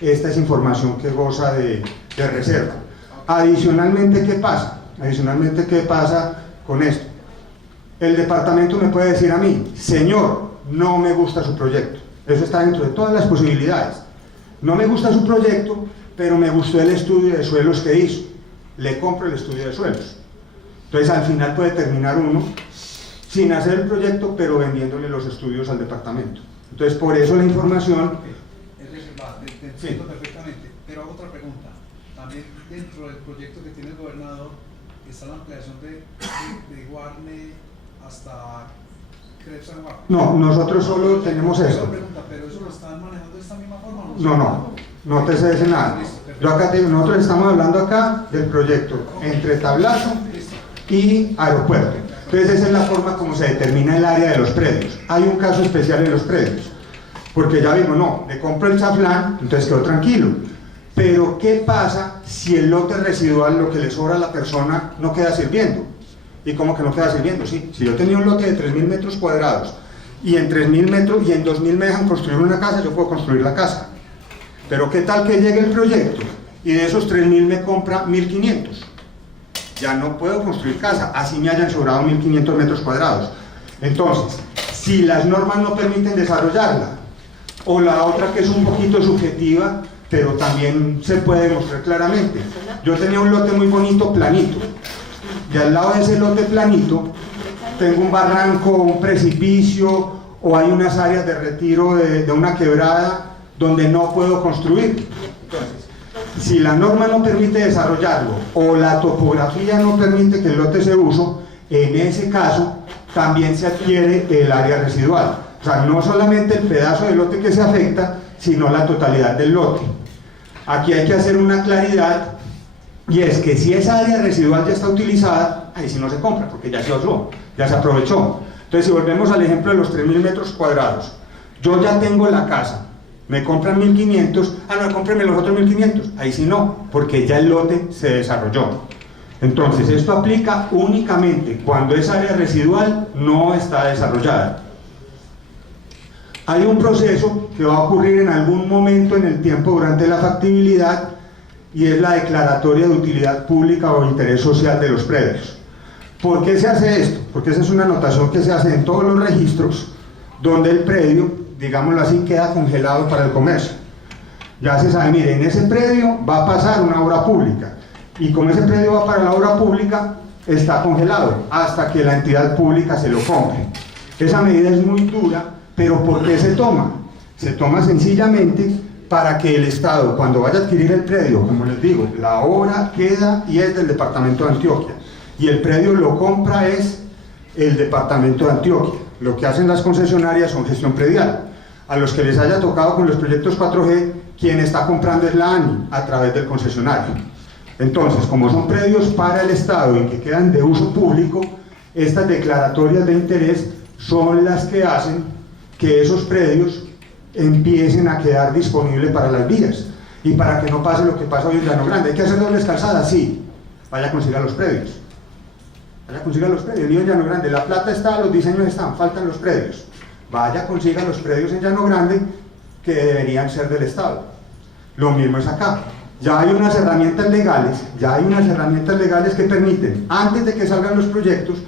esta es información que goza de reserva. Adicionalmente, ¿qué pasa? Adicionalmente, ¿qué pasa con esto? El departamento me puede decir a mí, señor, no me gusta su proyecto. Eso está dentro de todas las posibilidades. No me gusta su proyecto, pero me gustó el estudio de suelos que hizo. Le compro el estudio de suelos. Entonces, al final puede terminar uno sin hacer el proyecto, pero vendiéndole los estudios al departamento. Entonces, por eso la información... Es reservada, te entiendo perfectamente. Pero hago otra pregunta. También dentro del proyecto que tiene el gobernador está la ampliación de Guarne hasta Crepes and Guarne. No, nosotros solo tenemos esto. ¿Pero eso lo están manejando de esta misma forma? No te sé decir nada. Yo acá nosotros estamos hablando acá del proyecto entre Tablazo y aeropuerto. Entonces esa es la forma como se determina el área de los predios. Hay un caso especial en los predios, porque ya vimos, no, le compro el chaflán, entonces quedo tranquilo. Pero ¿qué pasa si el lote residual, lo que le sobra a la persona, no queda sirviendo? ¿Y cómo que no queda sirviendo? Sí, si yo tenía un lote de 3.000 metros cuadrados y en 3.000 metros y en 2.000 me dejan construir una casa, yo puedo construir la casa. Pero ¿qué tal que llegue el proyecto y de esos 3.000 me compra 1.500? Ya no puedo construir casa, así me hayan sobrado 1.500 metros cuadrados. Entonces, si las normas no permiten desarrollarla, o la otra que es un poquito subjetiva, pero también se puede demostrar claramente. Yo tenía un lote muy bonito, planito, y al lado de ese lote planito tengo un barranco, un precipicio, o hay unas áreas de retiro de una quebrada donde no puedo construir. Entonces, si la norma no permite desarrollarlo o la topografía no permite que el lote se use, en ese caso también se adquiere el área residual. O sea, no solamente el pedazo de lote que se afecta, sino la totalidad del lote. Aquí hay que hacer una claridad, y es que si esa área residual ya está utilizada, ahí sí no se compra, porque ya se usó, ya se aprovechó. Entonces, si volvemos al ejemplo de los 3.000 metros cuadrados, yo ya tengo la casa, me compran 1.500, no, cómprenme los otros 1.500, ahí sí no, porque ya el lote se desarrolló. Entonces, esto aplica únicamente cuando esa área residual no está desarrollada. Hay un proceso que va a ocurrir en algún momento en el tiempo durante la factibilidad, y es la declaratoria de utilidad pública o interés social de los predios. ¿Por qué se hace esto? Porque esa es una anotación que se hace en todos los registros donde el predio, digámoslo así, queda congelado para el comercio. Ya se sabe, mire, en ese predio va a pasar una obra pública, y como ese predio va para la obra pública, está congelado hasta que la entidad pública se lo compre. Esa medida es muy dura, pero ¿por qué se toma? Se toma sencillamente para que el Estado, cuando vaya a adquirir el predio, como les digo, la obra queda y es del departamento de Antioquia, y el predio lo compra es el departamento de Antioquia. Lo que hacen las concesionarias son gestión predial. A los que les haya tocado con los proyectos 4G, quien está comprando es la ANI a través del concesionario. Entonces, como son predios para el Estado y que quedan de uso público, estas declaratorias de interés son las que hacen que esos predios empiecen a quedar disponibles para las vías, y para que no pase lo que pasa hoy en Llano Grande. ¿Hay que hacer dobles calzadas? Sí. Vaya a conseguir los predios. Vaya a conseguir los predios. Digo en Llano Grande, la plata está, los diseños están, faltan los predios. Vaya a conseguir los predios en Llano Grande que deberían ser del Estado. Lo mismo es acá. Ya hay unas herramientas legales, que permiten, antes de que salgan los proyectos,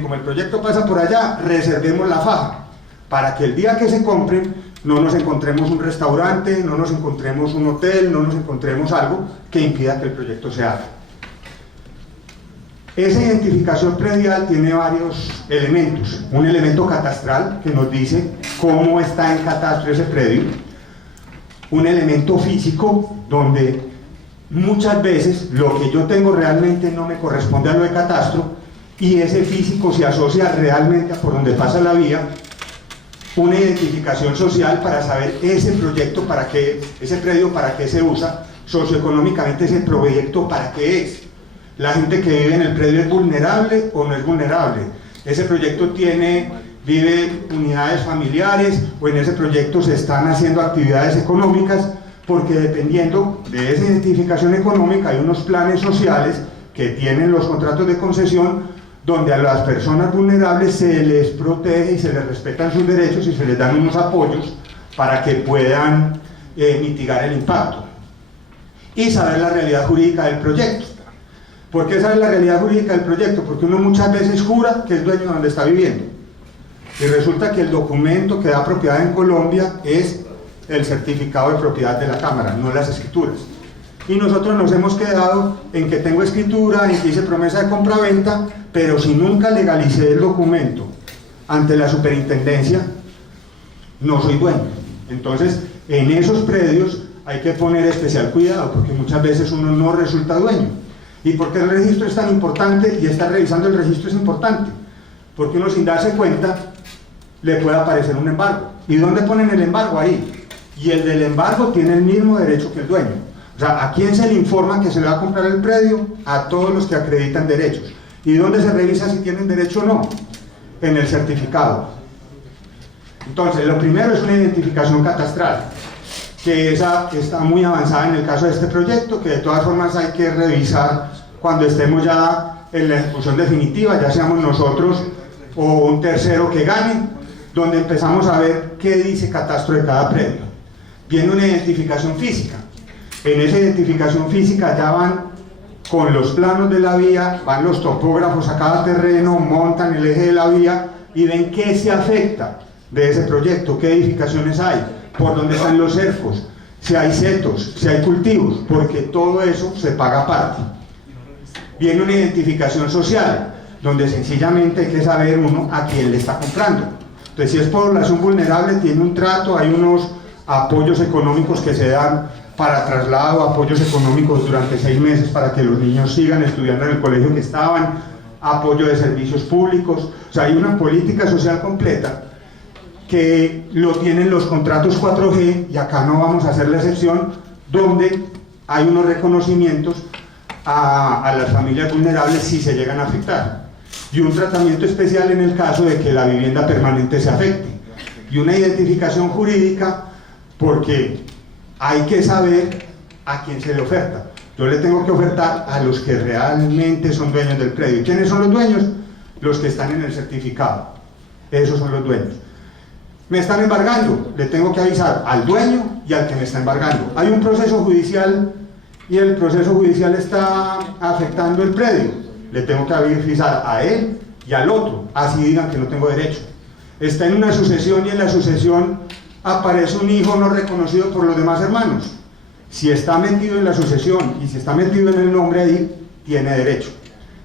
como el proyecto pasa por allá, reservemos la faja, para que el día que se compren no nos encontremos un restaurante, no nos encontremos un hotel, no nos encontremos algo que impida que el proyecto se haga. Esa identificación predial tiene varios elementos. Un elemento catastral que nos dice cómo está en catastro ese predio. Un elemento físico donde muchas veces lo que yo tengo realmente no me corresponde a lo de catastro, y ese físico se asocia realmente a por donde pasa la vía. Una identificación social para saber ese proyecto para qué, ese predio para qué se usa, socioeconómicamente ese proyecto para qué es. La gente que vive en el predio es vulnerable o no es vulnerable. Ese proyecto vive unidades familiares, o en ese proyecto se están haciendo actividades económicas, porque dependiendo de esa identificación económica hay unos planes sociales que tienen los contratos de concesión, donde a las personas vulnerables se les protege y se les respetan sus derechos y se les dan unos apoyos para que puedan mitigar el impacto y saber la realidad jurídica del proyecto. ¿Por qué saber la realidad jurídica del proyecto? Porque uno muchas veces jura que es dueño de donde está viviendo y resulta que el documento que da propiedad en Colombia es el certificado de propiedad de la Cámara, no las escrituras. Y nosotros nos hemos quedado en que tengo escritura, en que hice promesa de compra-venta, pero si nunca legalicé el documento ante la superintendencia, no soy dueño. Entonces, en esos predios hay que poner especial cuidado, porque muchas veces uno no resulta dueño. ¿Y por qué el registro es tan importante? Y estar revisando el registro es importante, porque uno sin darse cuenta le puede aparecer un embargo. ¿Y dónde ponen el embargo? Ahí. Y el del embargo tiene el mismo derecho que el dueño. O sea, ¿a quién se le informa que se le va a comprar el predio? A todos los que acreditan derechos. ¿Y dónde se revisa si tienen derecho o no? En el certificado. Entonces, lo primero es una identificación catastral, que esa está muy avanzada en el caso de este proyecto, que de todas formas hay que revisar cuando estemos ya en la ejecución definitiva, ya seamos nosotros o un tercero que gane, donde empezamos a ver qué dice catastro de cada predio. Viene una identificación física. En esa identificación física ya van con los planos de la vía, van los topógrafos a cada terreno, montan el eje de la vía y ven qué se afecta de ese proyecto, qué edificaciones hay, por dónde están los cercos, si hay setos, si hay cultivos, porque todo eso se paga aparte. Viene una identificación social, donde sencillamente hay que saber uno a quién le está comprando. Entonces, si es población vulnerable, tiene un trato, hay unos apoyos económicos que se dan para traslado, apoyos económicos durante 6 meses para que los niños sigan estudiando en el colegio que estaban, apoyo de servicios públicos. O sea, hay una política social completa que lo tienen los contratos 4G, y acá no vamos a hacer la excepción, donde hay unos reconocimientos a las familias vulnerables si se llegan a afectar, y un tratamiento especial en el caso de que la vivienda permanente se afecte, y una identificación jurídica, porque hay que saber a quién se le oferta. Yo le tengo que ofertar a los que realmente son dueños del predio. ¿Quiénes son los dueños? Los que están en el certificado. Esos son los dueños. Me están embargando, le tengo que avisar al dueño y al que me está embargando. Hay un proceso judicial y el proceso judicial está afectando el predio. Le tengo que avisar a él y al otro, así digan que no tengo derecho. Está en una sucesión y en la sucesión aparece un hijo no reconocido por los demás hermanos. Si está metido en la sucesión y si está metido en el nombre ahí, tiene derecho.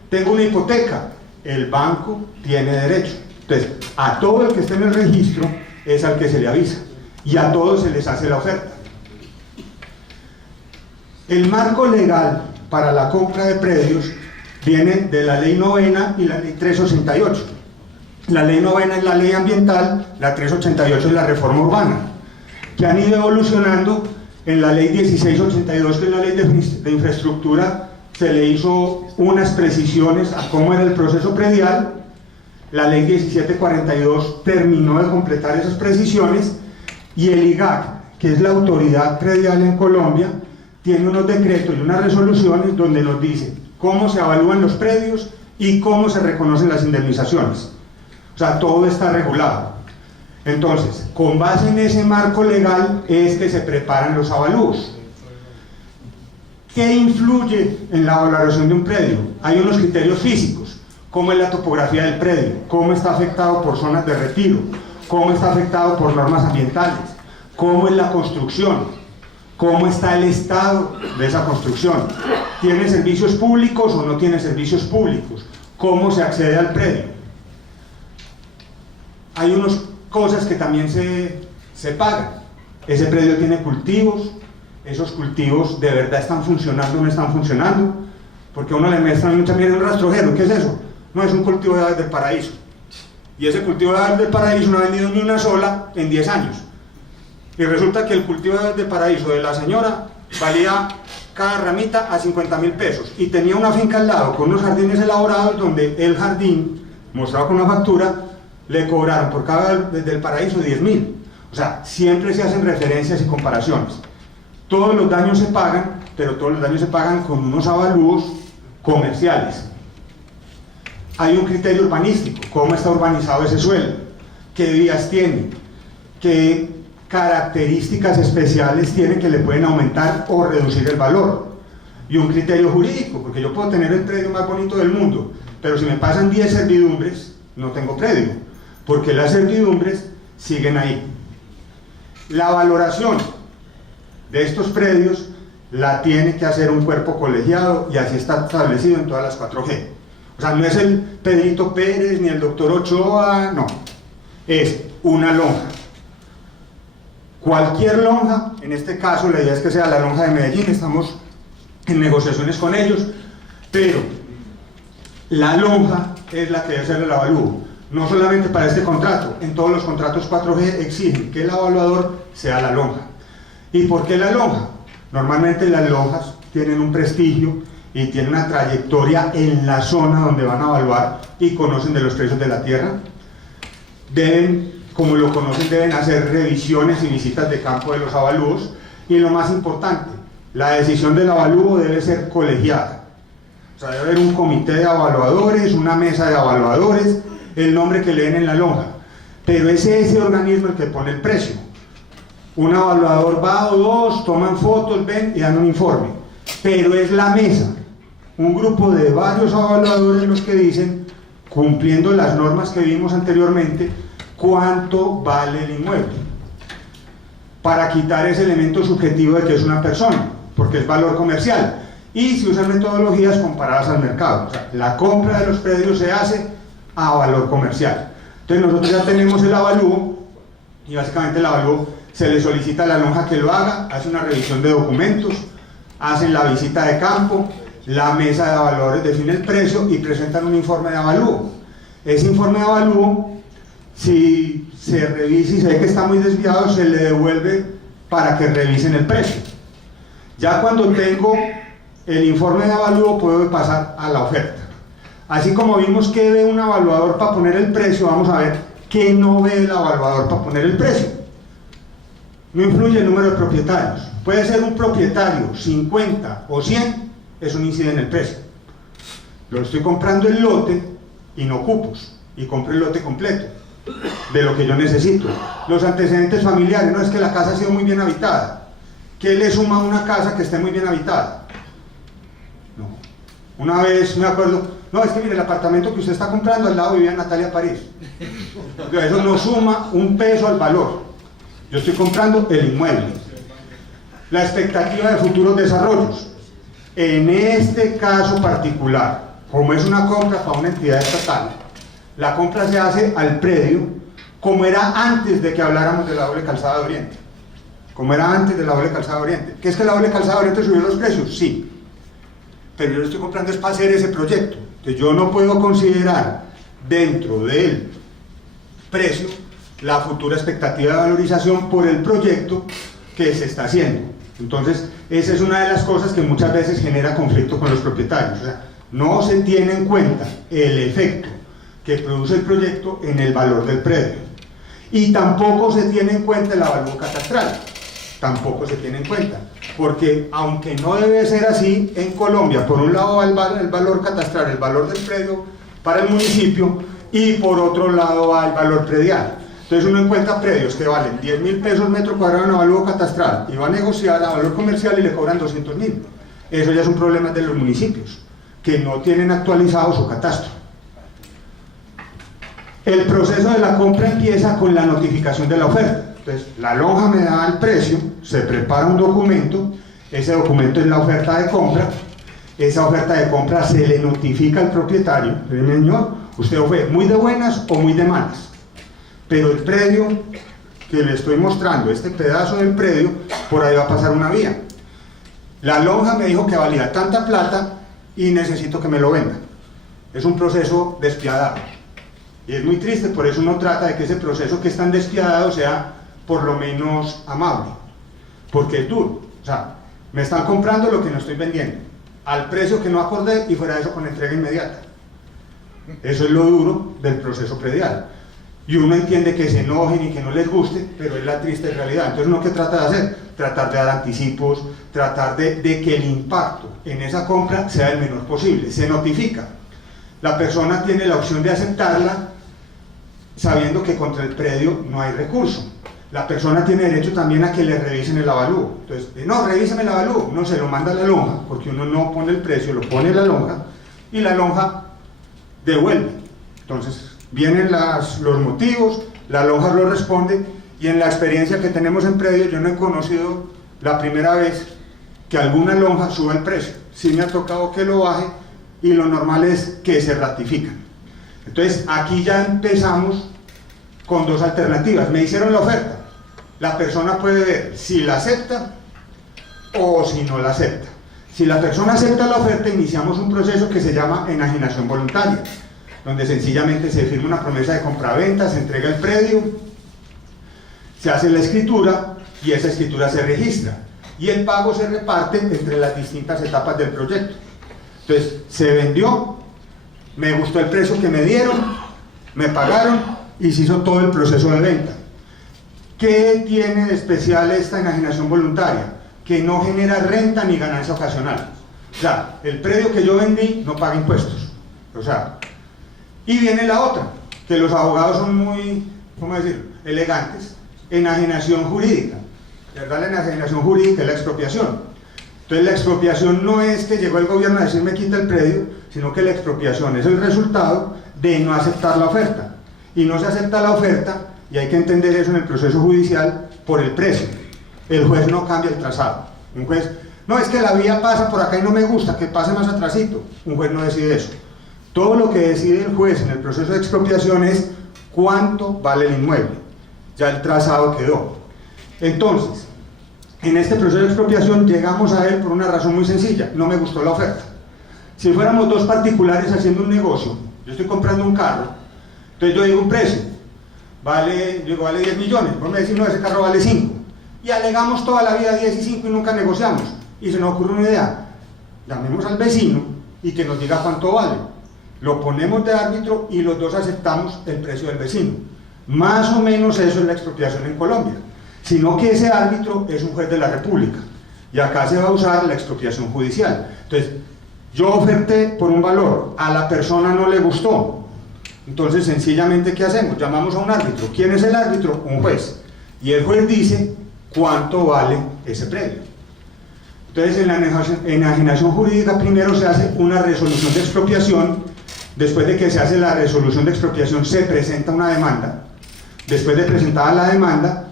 Tengo una hipoteca, el banco tiene derecho. Entonces, a todo el que esté en el registro es al que se le avisa y a todos se les hace la oferta. El marco legal para la compra de predios viene de la ley 9 y la ley 388. La ley 9 es la ley ambiental, la 388 es la reforma urbana, que han ido evolucionando. En la ley 1682, que es la ley de infraestructura, se le hizo unas precisiones a cómo era el proceso predial. La ley 1742 terminó de completar esas precisiones, y el IGAC, que es la autoridad predial en Colombia, tiene unos decretos y unas resoluciones donde nos dice cómo se evalúan los predios y cómo se reconocen las indemnizaciones. O sea, todo está regulado. Entonces, con base en ese marco legal es que se preparan los avalúos. ¿Qué influye en la valoración de un predio? Hay unos criterios físicos, cómo es la topografía del predio, cómo está afectado por zonas de retiro, cómo está afectado por normas ambientales, cómo es la construcción, cómo está el estado de esa construcción, ¿tiene servicios públicos o no tiene servicios públicos?, cómo se accede al predio. Hay unas cosas que también se pagan. Ese predio tiene cultivos, esos cultivos de verdad están funcionando o no están funcionando, porque a uno le muestran mucha mierda un rastrojero. ¿Qué es eso? No, es un cultivo de aves del paraíso, y ese cultivo de aves del paraíso no ha vendido ni una sola en 10 años, y resulta que el cultivo de aves del paraíso de la señora valía cada ramita a 50.000 pesos, y tenía una finca al lado con unos jardines elaborados donde el jardín, mostrado con una factura, le cobraron por cada ave del paraíso 10.000. O sea, siempre se hacen referencias y comparaciones. Todos los daños se pagan, pero todos los daños se pagan con unos avalúos comerciales. Hay un criterio urbanístico, cómo está urbanizado ese suelo, qué vías tiene, qué características especiales tiene que le pueden aumentar o reducir el valor. Y un criterio jurídico, porque yo puedo tener el predio más bonito del mundo, pero si me pasan 10 servidumbres, no tengo predio, porque las servidumbres siguen ahí. La valoración de estos predios la tiene que hacer un cuerpo colegiado y así está establecido en todas las 4G. O sea, no es el Pedrito Pérez ni el doctor Ochoa, no, es una lonja. Cualquier lonja, en este caso la idea es que sea la lonja de Medellín, estamos en negociaciones con ellos, pero la lonja es la que debe ser el avalúo, no solamente para este contrato, en todos los contratos 4G exigen que el evaluador sea la lonja. ¿Y por qué la lonja? Normalmente las lonjas tienen un prestigio y tienen una trayectoria en la zona donde van a evaluar y conocen de los precios de la tierra. Deben, como lo conocen, deben hacer revisiones y visitas de campo de los avalúos, y lo más importante, la decisión del avalúo debe ser colegiada. O sea, debe haber un comité de evaluadores, una mesa de evaluadores, el nombre que leen en la lonja, pero es ese organismo el que pone el precio. Un evaluador va o dos, toman fotos, ven y dan un informe, pero es la mesa, un grupo de varios evaluadores los que dicen, cumpliendo las normas que vimos anteriormente, cuánto vale el inmueble, para quitar ese elemento subjetivo de que es una persona, porque es valor comercial, y se usan metodologías comparadas al mercado. O sea, la compra de los predios se hace a valor comercial. Entonces nosotros ya tenemos el avalúo, y básicamente el avalúo se le solicita a la lonja que lo haga, hace una revisión de documentos, hacen la visita de campo, la mesa de evaluadores define el precio y presentan un informe de avalúo. Ese informe de avalúo, si se revisa y se ve que está muy desviado, se le devuelve para que revisen el precio. Ya cuando tengo el informe de avalúo puedo pasar a la oferta. Así como vimos que ve un evaluador para poner el precio, vamos a ver qué no ve el evaluador para poner el precio. No influye el número de propietarios. Puede ser un propietario 50 o 100, eso no incide en el precio. Yo estoy comprando el lote y no cupos, y compro el lote completo de lo que yo necesito. Los antecedentes familiares, no es que la casa ha sido muy bien habitada. ¿Qué le suma a una casa que esté muy bien habitada? No. Una vez me acuerdo, no, es que mire, el apartamento que usted está comprando al lado vivía Natalia París. Eso no suma un peso al valor. Yo estoy comprando el inmueble. La expectativa de futuros desarrollos. En este caso particular, como es una compra para una entidad estatal, la compra se hace al predio como era antes de que habláramos de la doble calzada de Oriente. Como era antes de la doble calzada de Oriente. ¿Qué es que la doble calzada de Oriente subió los precios? Sí. Pero yo lo estoy comprando es para hacer ese proyecto. Entonces yo no puedo considerar dentro del precio la futura expectativa de valorización por el proyecto que se está haciendo. Entonces esa es una de las cosas que muchas veces genera conflicto con los propietarios. O sea, no se tiene en cuenta el efecto que produce el proyecto en el valor del predio, y tampoco se tiene en cuenta el avalúo catastral. Tampoco se tiene en cuenta, porque aunque no debe ser así, en Colombia por un lado va el valor catastral, el valor del predio para el municipio, y por otro lado va el valor predial. Entonces uno encuentra predios que valen 10.000 pesos metro cuadrado en avalúo catastral y va a negociar a valor comercial y le cobran 200.000. Eso ya es un problema de los municipios, que no tienen actualizado su catastro. El proceso de la compra empieza con la notificación de la oferta. Entonces, la lonja me da el precio, se prepara un documento, ese documento es la oferta de compra, esa oferta de compra se le notifica al propietario, señor, usted fue muy de buenas o muy de malas, pero el predio que le estoy mostrando, este pedazo del predio, por ahí va a pasar una vía. La lonja me dijo que valía tanta plata y necesito que me lo venda. Es un proceso despiadado. Y es muy triste, por eso uno trata de que ese proceso que es tan despiadado sea por lo menos amable, porque es duro. O sea, me están comprando lo que no estoy vendiendo, al precio que no acordé y fuera de eso con entrega inmediata. Eso es lo duro del proceso predial. Y uno entiende que se enojen y que no les guste, pero es la triste realidad. Entonces uno, ¿qué trata de hacer? Tratar de dar anticipos, tratar de que el impacto en esa compra sea el menor posible. Se notifica. La persona tiene la opción de aceptarla sabiendo que contra el predio no hay recurso. la persona tiene derecho también a que le revisen el avalúo. Entonces, no, revíseme el avalúo, no, se lo manda a la lonja, porque uno no pone el precio, lo pone la lonja, y la lonja devuelve. Entonces, vienen los motivos, la lonja lo responde, y en la experiencia que tenemos en predio, yo no he conocido la primera vez que alguna lonja suba el precio. Sí me ha tocado que lo baje, y lo normal es que se ratifican. Entonces, aquí ya empezamos con dos alternativas. Me hicieron la oferta, la persona puede ver si la acepta o si no la acepta. Si la persona acepta la oferta, iniciamos un proceso que se llama enajenación voluntaria, donde sencillamente se firma una promesa de compraventa, se entrega el predio, se hace la escritura y esa escritura se registra y el pago se reparte entre las distintas etapas del proyecto. Entonces, se vendió, me gustó el precio que me dieron, me pagaron y se hizo todo el proceso de venta. ¿Qué tiene de especial esta enajenación voluntaria? Que no genera renta ni ganancia ocasional. O sea, el predio que yo vendí no paga impuestos. O sea, y viene la otra, que los abogados son muy, ¿cómo decirlo?, elegantes. Enajenación jurídica. De verdad, la enajenación jurídica es la expropiación. Entonces, la expropiación no es que llegó el gobierno a decirme quita el predio, sino que la expropiación es el resultado de no aceptar la oferta. Y no se acepta la oferta, y hay que entender eso en el proceso judicial, por el precio. El juez no cambia el trazado. Un juez, no, es que la vía pasa por acá y no me gusta, que pase más atrasito. Un juez no decide eso. Todo lo que decide el juez en el proceso de expropiación es cuánto vale el inmueble. Ya el trazado quedó. Entonces, en este proceso de expropiación llegamos a él por una razón muy sencilla: no me gustó la oferta. Si fuéramos dos particulares haciendo un negocio, yo estoy comprando un carro, entonces yo digo un precio, vale 10 millones, vos me decís, no, ese carro vale 5, y alegamos toda la vida 10 y 5 y nunca negociamos, y se nos ocurre una idea: llamemos al vecino y que nos diga cuánto vale, lo ponemos de árbitro y los dos aceptamos el precio del vecino. Más o menos eso es la expropiación en Colombia, sino que ese árbitro es un juez de la República, y acá se va a usar la expropiación judicial. Entonces, yo oferté por un valor, a la persona no le gustó, entonces sencillamente ¿qué hacemos? Llamamos a un árbitro. ¿Quién es el árbitro? Un juez, y el juez dice cuánto vale ese predio. Entonces, en la enajenación jurídica primero se hace una resolución de expropiación. Después de que se hace la resolución de expropiación, se presenta una demanda. Después de presentada la demanda,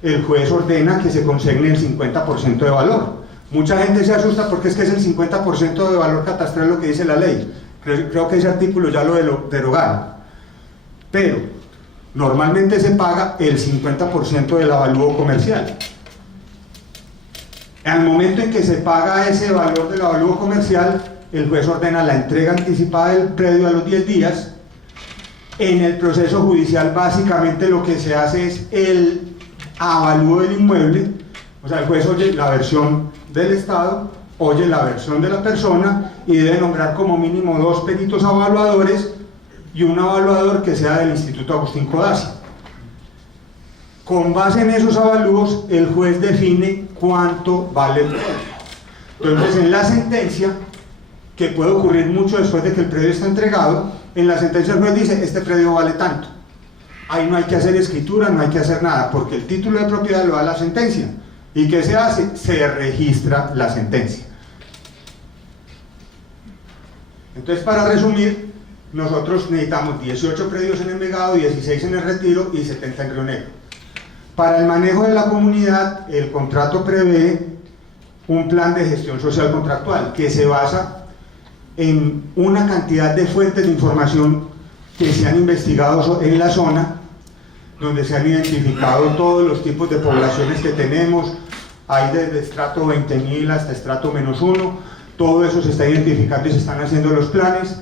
el juez ordena que se consigne el 50% de valor. Mucha gente se asusta porque es que es el 50% de valor catastral lo que dice la ley. Creo que ese artículo ya lo derogaron. Pero normalmente se paga el 50% del avalúo comercial. Al momento en que se paga ese valor del avalúo comercial, el juez ordena la entrega anticipada del predio a los 10 días. En el proceso judicial, básicamente lo que se hace es el avalúo del inmueble. O sea, el juez oye la versión del Estado, oye la versión de la persona y debe nombrar como mínimo 2 peritos evaluadores y un evaluador que sea del Instituto Agustín Codazzi. Con base en esos avalúos, el juez define cuánto vale el predio. Entonces, en la sentencia, que puede ocurrir mucho después de que el predio está entregado, en la sentencia el juez dice, este predio vale tanto. Ahí no hay que hacer escritura, no hay que hacer nada, porque el título de propiedad lo da la sentencia. ¿Y qué se hace? Se registra la sentencia. Entonces, para resumir, nosotros necesitamos 18 predios en Envigado, 16 en El Retiro y 70 en Río Negro. Para el manejo de la comunidad, el contrato prevé un plan de gestión social contractual que se basa en una cantidad de fuentes de información que se han investigado en la zona, donde se han identificado todos los tipos de poblaciones que tenemos. Hay desde estrato 20.000 hasta estrato -1, todo eso se está identificando y se están haciendo los planes.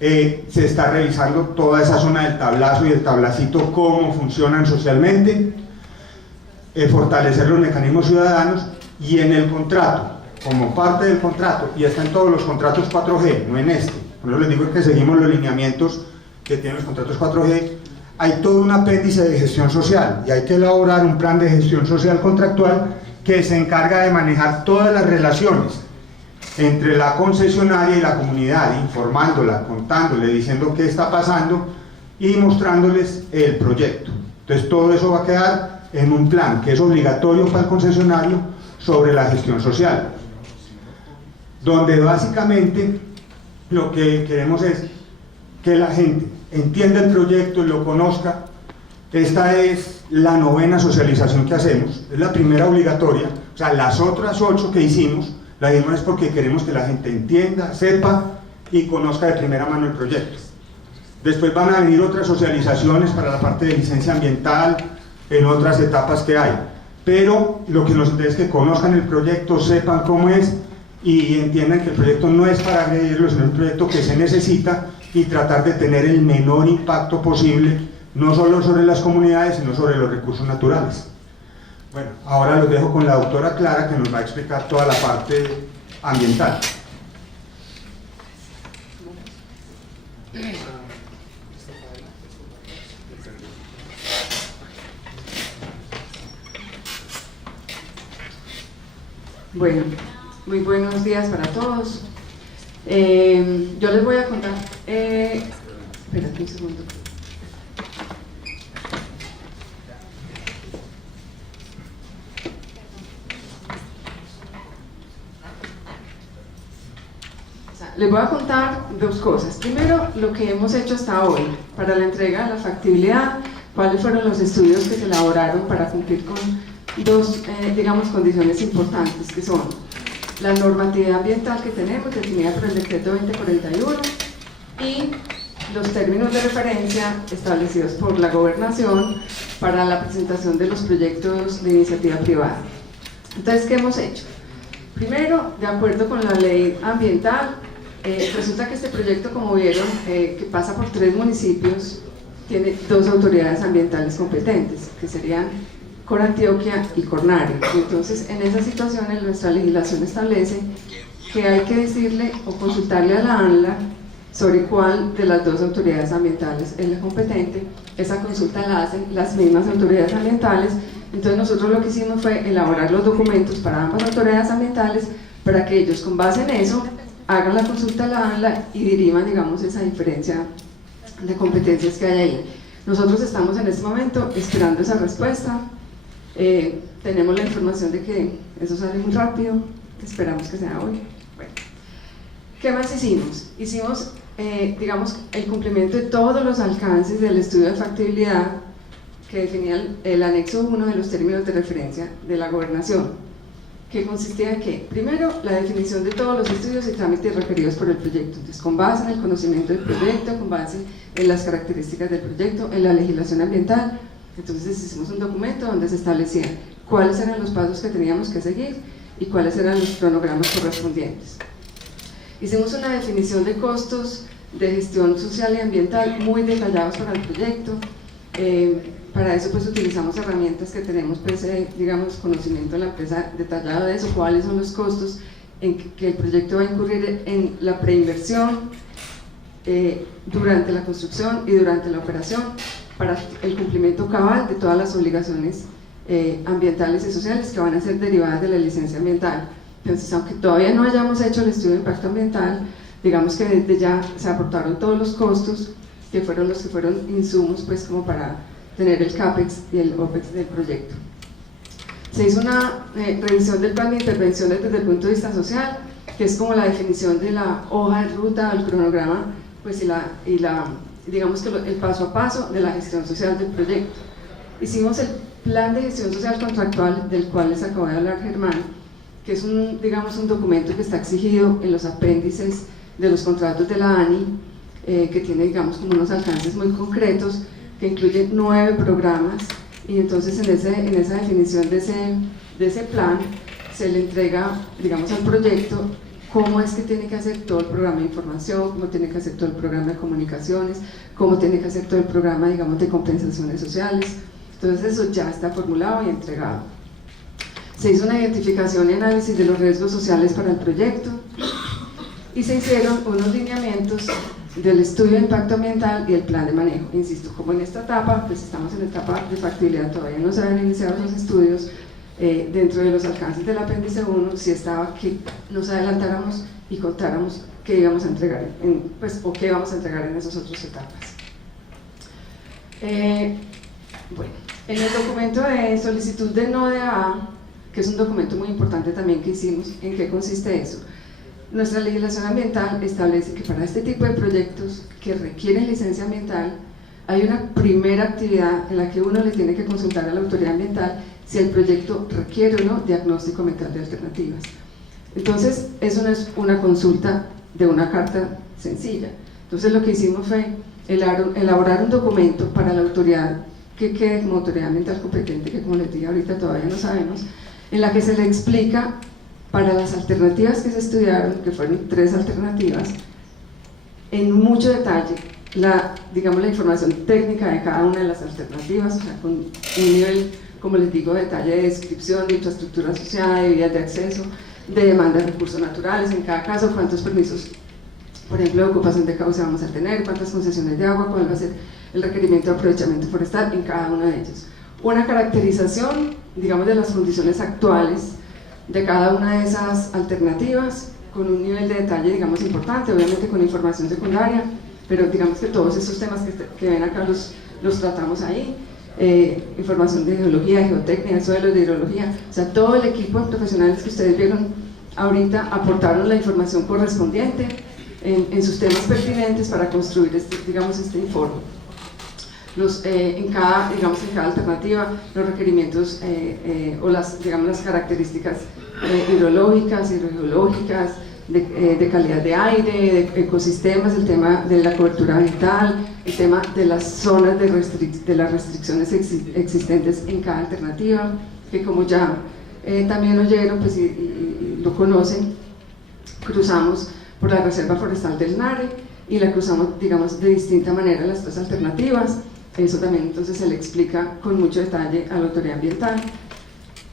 Se está revisando toda esa zona del tablazo y el tablacito, cómo funcionan socialmente, fortalecer los mecanismos ciudadanos, y en el contrato, como parte del contrato, y está en todos los contratos 4G, no en este, por eso les digo que seguimos los lineamientos que tienen los contratos 4G, hay todo un apéndice de gestión social, y hay que elaborar un plan de gestión social contractual que se encarga de manejar todas las relaciones entre la concesionaria y la comunidad, informándola, contándole, diciendo qué está pasando y mostrándoles el proyecto. Entonces todo eso va a quedar en un plan que es obligatorio para el concesionario sobre la gestión social, donde básicamente lo que queremos es que la gente entienda el proyecto y lo conozca. Esta es la 9ª socialización que hacemos, es la primera obligatoria, o sea, las otras 8 que hicimos, la hicimos es porque queremos que la gente entienda, sepa y conozca de primera mano el proyecto. Después van a venir otras socializaciones para la parte de licencia ambiental, en otras etapas que hay, pero lo que nos interesa es que conozcan el proyecto, sepan cómo es y entiendan que el proyecto no es para agredirlo, sino un proyecto que se necesita y tratar de tener el menor impacto posible, no solo sobre las comunidades, sino sobre los recursos naturales. Bueno, ahora los dejo con la doctora Clara, que nos va a explicar toda la parte ambiental. Bueno, muy buenos días para todos. Yo les voy a contar, espérate un segundo. Les voy a contar 2 cosas. Primero, lo que hemos hecho hasta hoy para la entrega de la factibilidad, cuáles fueron los estudios que se elaboraron para cumplir con 2, digamos, condiciones importantes, que son la normatividad ambiental que tenemos, definida por el decreto 2041, y los términos de referencia establecidos por la gobernación para la presentación de los proyectos de iniciativa privada. Entonces, ¿qué hemos hecho? Primero, de acuerdo con la ley ambiental, resulta que este proyecto, como vieron, que pasa por 3 municipios, tiene 2 autoridades ambientales competentes, que serían Corantioquia y Cornare. Entonces, en esas situaciones, nuestra legislación establece que hay que decirle o consultarle a la ANLA sobre cuál de las 2 autoridades ambientales es la competente. Esa consulta la hacen las mismas autoridades ambientales. Entonces, nosotros lo que hicimos fue elaborar los documentos para ambas autoridades ambientales para que ellos, con base en eso, hagan la consulta a la ANLA y diriman, digamos, esa diferencia de competencias que hay ahí. Nosotros estamos en este momento esperando esa respuesta. Tenemos la información de que eso sale muy rápido, esperamos que sea hoy. Bueno, ¿qué más hicimos? Hicimos, digamos, el cumplimiento de todos los alcances del estudio de factibilidad que definía el anexo 1 de los términos de referencia de la gobernación, que consistía en que, primero, la definición de todos los estudios y trámites requeridos por el proyecto. Entonces, con base en el conocimiento del proyecto, con base en las características del proyecto, en la legislación ambiental. Entonces hicimos un documento donde se establecían cuáles eran los pasos que teníamos que seguir y cuáles eran los cronogramas correspondientes. Hicimos una definición de costos de gestión social y ambiental muy detallados para el proyecto. Para eso pues utilizamos herramientas que tenemos, pues, digamos, conocimiento en la empresa detallado de eso, cuáles son los costos en que el proyecto va a incurrir en la preinversión, durante la construcción y durante la operación, para el cumplimiento cabal de todas las obligaciones ambientales y sociales que van a ser derivadas de la licencia ambiental. Entonces, aunque todavía no hayamos hecho el estudio de impacto ambiental, digamos que desde ya se aportaron todos los costos que fueron los que fueron insumos, pues, como para tener el CAPEX y el OPEX del proyecto. Se hizo una revisión del plan de intervenciones desde el punto de vista social, que es como la definición de la hoja de ruta, el cronograma, pues, digamos que el paso a paso de la gestión social del proyecto. Hicimos el plan de gestión social contractual, del cual les acabo de hablar Germán, que es digamos, un documento que está exigido en los apéndices de los contratos de la ANI, que tiene, digamos, como unos alcances muy concretos, que incluye 9 programas, y entonces en esa definición de ese plan se le entrega, digamos, al proyecto cómo es que tiene que hacer todo el programa de información, cómo tiene que hacer todo el programa de comunicaciones, cómo tiene que hacer todo el programa, digamos, de compensaciones sociales. Entonces eso ya está formulado y entregado. Se hizo una identificación y análisis de los riesgos sociales para el proyecto y se hicieron unos lineamientos del estudio de impacto ambiental y el plan de manejo. Insisto, como en esta etapa, pues estamos en la etapa de factibilidad, todavía no se habían iniciado los estudios. Dentro de los alcances del apéndice 1 sí estaba que nos adelantáramos y contáramos qué íbamos a entregar, o qué vamos a entregar en esas otras etapas. Bueno, En el documento de solicitud de NODA, que es un documento muy importante también que hicimos, ¿en qué consiste eso? Nuestra legislación ambiental establece que para este tipo de proyectos que requieren licencia ambiental, hay una primera actividad en la que uno le tiene que consultar a la autoridad ambiental si el proyecto requiere o no diagnóstico ambiental de alternativas. Entonces, eso no es una consulta de una carta sencilla. Entonces, lo que hicimos fue elaborar un documento para la autoridad que quede como autoridad ambiental competente, que como les dije ahorita todavía no sabemos, en la que se le explica para las alternativas que se estudiaron, que fueron 3 alternativas, en mucho detalle, digamos, la información técnica de cada una de las alternativas, o sea, con un nivel, como les digo, de detalle de descripción, de infraestructura asociada, de vías de acceso, de demanda de recursos naturales, en cada caso, cuántos permisos, por ejemplo, de ocupación de cauce vamos a tener, cuántas concesiones de agua, cuál va a ser el requerimiento de aprovechamiento forestal en cada uno de ellos. Una caracterización, digamos, de las condiciones actuales de cada una de esas alternativas, con un nivel de detalle, digamos, importante, obviamente con información secundaria, pero digamos que todos esos temas que ven acá los tratamos ahí, información de geología, de geotecnia, de suelos, de hidrología, o sea, todo el equipo de profesionales que ustedes vieron ahorita aportaron la información correspondiente en sus temas pertinentes para construir este informe. En cada alternativa, los requerimientos o las características hidrológicas, hidrogeológicas, de calidad de aire, de ecosistemas, el tema de la cobertura ambiental, el tema de las zonas de las restricciones existentes en cada alternativa, que como ya también oyeron pues, y lo conocen, cruzamos por la Reserva Forestal del Nare y la cruzamos, digamos, de distinta manera las 3 alternativas. Eso también entonces se le explica con mucho detalle a la autoridad ambiental.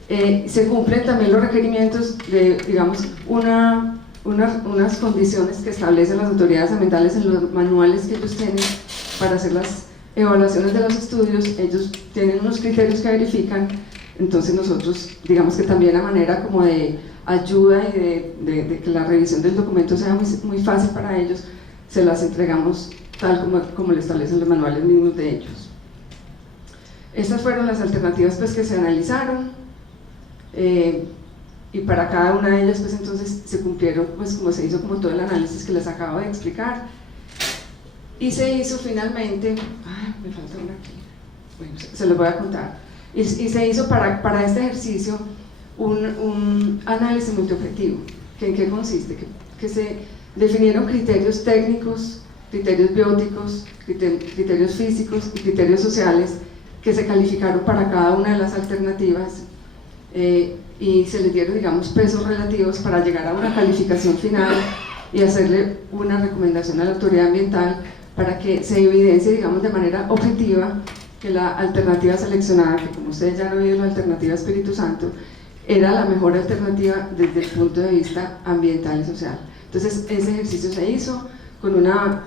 Se cumplen también los requerimientos de, digamos, unas condiciones que establecen las autoridades ambientales en los manuales que ellos tienen para hacer las evaluaciones de los estudios. Ellos tienen unos criterios que verifican, entonces nosotros, digamos que también a manera como de ayuda y de que la revisión del documento sea muy fácil para ellos, se las entregamos tal como le establecen los manuales mismos de ellos. Estas fueron las alternativas pues, que se analizaron, y para cada una de ellas pues, entonces se cumplieron, pues, como se hizo como todo el análisis que les acabo de explicar, y se hizo finalmente, me falta una aquí, bueno, se los voy a contar, y se hizo para este ejercicio un análisis multiobjetivo. ¿En qué consiste? Que se definieron criterios técnicos, criterios bióticos, criterios físicos y criterios sociales que se calificaron para cada una de las alternativas, y se les dieron, digamos, pesos relativos para llegar a una calificación final y hacerle una recomendación a la autoridad ambiental para que se evidencie, digamos, de manera objetiva que la alternativa seleccionada, que como ustedes ya han oído, la alternativa Espíritu Santo, era la mejor alternativa desde el punto de vista ambiental y social. Entonces ese ejercicio se hizo con una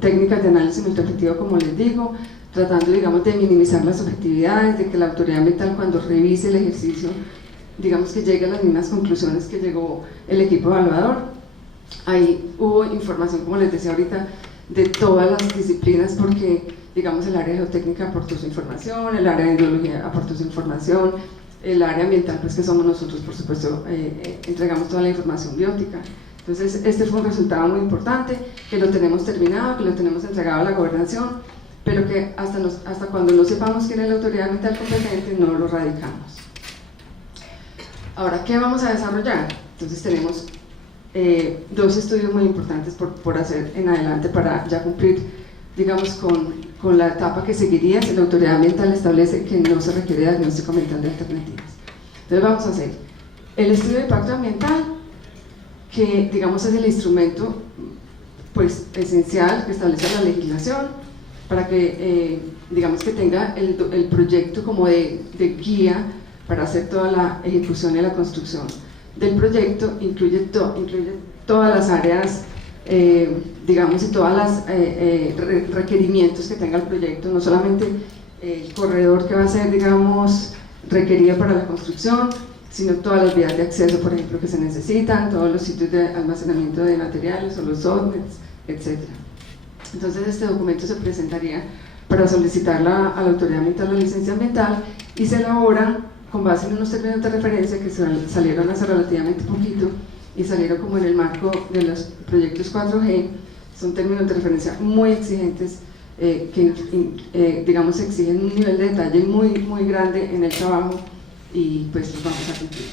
técnica de análisis multiobjetivo, como les digo, tratando, digamos, de minimizar las subjetividades, de que la autoridad ambiental cuando revise el ejercicio, digamos, que llegue a las mismas conclusiones que llegó el equipo evaluador. Ahí hubo información, como les decía ahorita, de todas las disciplinas, porque, digamos, el área de geotécnica aportó su información, el área de hidrología aportó su información, el área ambiental, pues que somos nosotros, por supuesto, entregamos toda la información biótica. Entonces, este fue un resultado muy importante, que lo tenemos terminado, que lo tenemos entregado a la gobernación, pero que hasta cuando no sepamos quién es la autoridad ambiental competente, no lo radicamos. Ahora, ¿qué vamos a desarrollar? Entonces tenemos 2 estudios muy importantes por hacer en adelante para ya cumplir, digamos, con la etapa que seguiría si la autoridad ambiental establece que no se requiere diagnóstico ambiental de alternativas. Entonces vamos a hacer el estudio de impacto ambiental, que, digamos, es el instrumento pues, esencial que establece la legislación para que, digamos, que tenga el proyecto como de guía para hacer toda la ejecución y la construcción del proyecto. Incluye todas las áreas, digamos, y todos los requerimientos que tenga el proyecto, no solamente el corredor que va a ser, digamos, requerido para la construcción, sino todas las vías de acceso, por ejemplo, que se necesitan, todos los sitios de almacenamiento de materiales o los subnets, etc. Entonces este documento se presentaría para solicitarla a la autoridad ambiental la licencia ambiental, y se elabora con base en unos términos de referencia que salieron hace relativamente poquito y salieron como en el marco de los proyectos 4G. Son términos de referencia muy exigentes que digamos exigen un nivel de detalle muy grande en el trabajo, y pues los vamos a cumplir.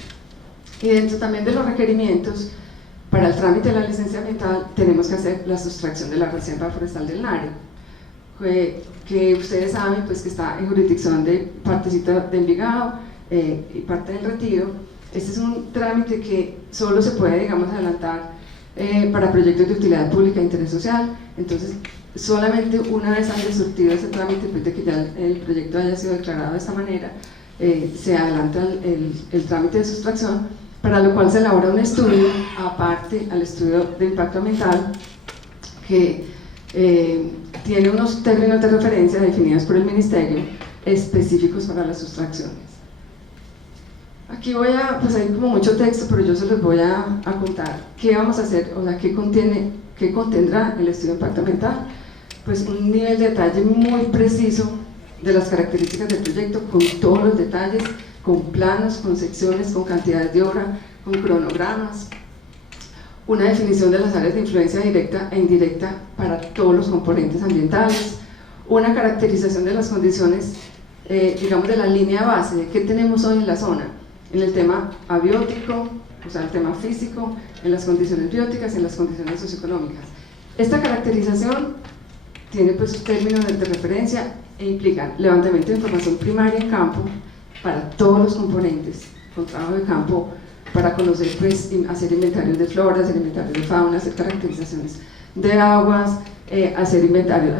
Y dentro también de los requerimientos para el trámite de la licencia ambiental tenemos que hacer la sustracción de la reserva forestal del Nario, que ustedes saben pues que está en jurisdicción de partecita de Envigado y parte del Retiro. Este es un trámite que solo se puede, digamos, adelantar para proyectos de utilidad pública e interés social. Entonces, solamente una vez haya surtido ese trámite, después de que ya el proyecto haya sido declarado de esta manera, se adelanta el trámite de sustracción, para lo cual se elabora un estudio aparte al estudio de impacto ambiental, que tiene unos términos de referencia definidos por el Ministerio específicos para las sustracciones. Aquí pues hay como mucho texto, pero yo se los voy a contar qué vamos a hacer, o sea, qué contendrá el estudio de impacto ambiental. Pues un nivel de detalle muy preciso de las características del proyecto, con todos los detalles, con planos, con secciones, con cantidades de obra, con cronogramas, una definición de las áreas de influencia directa e indirecta para todos los componentes ambientales, una caracterización de las condiciones, digamos, de la línea base, de qué tenemos hoy en la zona, en el tema abiótico, o sea, el tema físico, en las condiciones bióticas, en las condiciones socioeconómicas. Esta caracterización tiene pues términos de referencia e implica levantamiento de información primaria en campo para todos los componentes, con trabajo de campo para conocer, pues, hacer inventarios de flora, hacer inventarios de fauna, hacer caracterizaciones de aguas, hacer inventarios,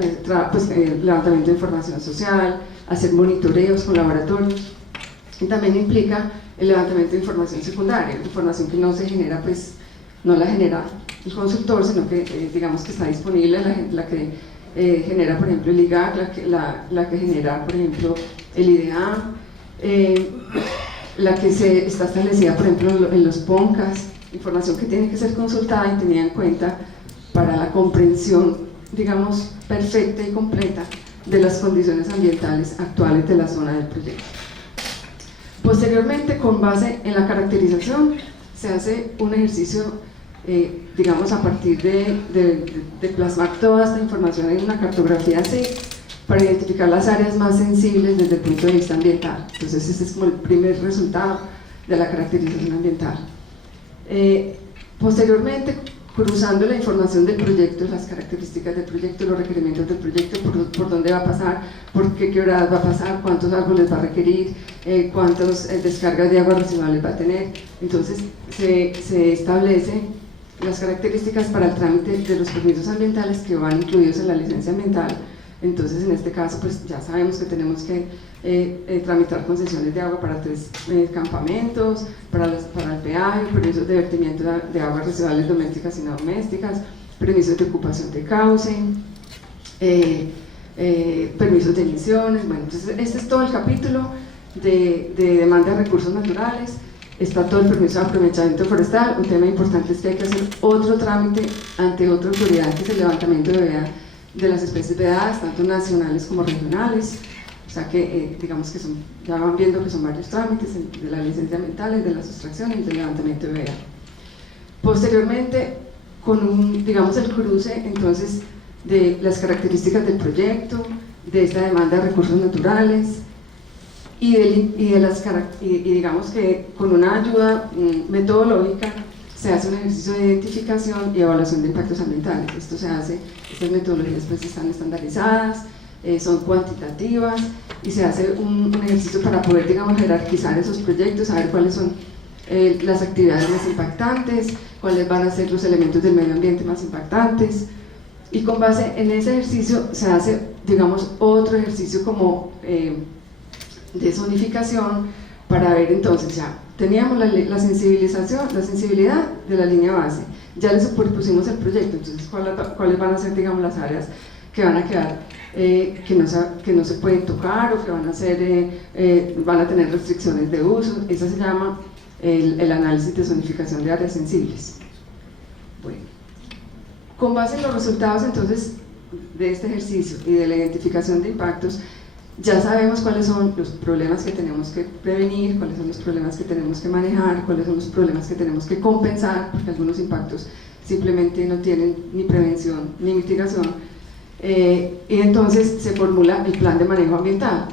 levantamiento de información social, hacer monitoreos con laboratorios. Y también implica el levantamiento de información secundaria, información que no se genera, pues no la genera el consultor, sino que digamos que está disponible, la que genera, por ejemplo, el IGAC, la que genera, por ejemplo, el IDA, la que está establecida, por ejemplo, en los PONCAS, información que tiene que ser consultada y tenida en cuenta para la comprensión, digamos, perfecta y completa de las condiciones ambientales actuales de la zona del proyecto. Posteriormente, con base en la caracterización, se hace un ejercicio, digamos, a partir de plasmar toda esta información en una cartografía C, para identificar las áreas más sensibles desde el punto de vista ambiental. Entonces, ese es como el primer resultado de la caracterización ambiental. Posteriormente, cruzando la información del proyecto, las características del proyecto, los requerimientos del proyecto, por dónde va a pasar, por qué quebradas va a pasar, cuántos árboles va a requerir, cuántas descargas de aguas residuales va a tener. Entonces, se establecen las características para el trámite de los permisos ambientales que van incluidos en la licencia ambiental. Entonces, en este caso, pues ya sabemos que tenemos que tramitar concesiones de agua para 3 campamentos, para el peaje, permisos de vertimiento de aguas residuales domésticas y no domésticas, permisos de ocupación de cauce, permisos de emisiones. Bueno, entonces este es todo el capítulo de demanda de recursos naturales. Está todo el permiso de aprovechamiento forestal. Un tema importante es que hay que hacer otro trámite ante otra autoridad, que es el levantamiento de veda de las especies vedadas, tanto nacionales como regionales. O sea que, digamos que ya van viendo que son varios trámites de la licencia ambiental, de la sustracción y del levantamiento de veda. Posteriormente, con digamos, el cruce entonces de las características del proyecto, de esta demanda de recursos naturales y digamos que con una ayuda metodológica se hace un ejercicio de identificación y evaluación de impactos ambientales. Esto se hace, estas metodologías pues están estandarizadas, son cuantitativas, y se hace un ejercicio para poder, digamos, jerarquizar esos proyectos, saber cuáles son las actividades más impactantes, cuáles van a ser los elementos del medio ambiente más impactantes, y con base en ese ejercicio se hace, digamos, otro ejercicio como de zonificación, para ver entonces, ya teníamos la sensibilidad de la línea base, ya le superpusimos el proyecto, entonces cuáles van a ser, digamos, las áreas que van a quedar, que no se pueden tocar, o que van a tener restricciones de uso. Eso se llama el análisis de zonificación de áreas sensibles. Bueno, con base en los resultados, entonces, de este ejercicio y de la identificación de impactos, ya sabemos cuáles son los problemas que tenemos que prevenir, cuáles son los problemas que tenemos que manejar, cuáles son los problemas que tenemos que compensar, porque algunos impactos simplemente no tienen ni prevención ni mitigación, y entonces se formula el plan de manejo ambiental,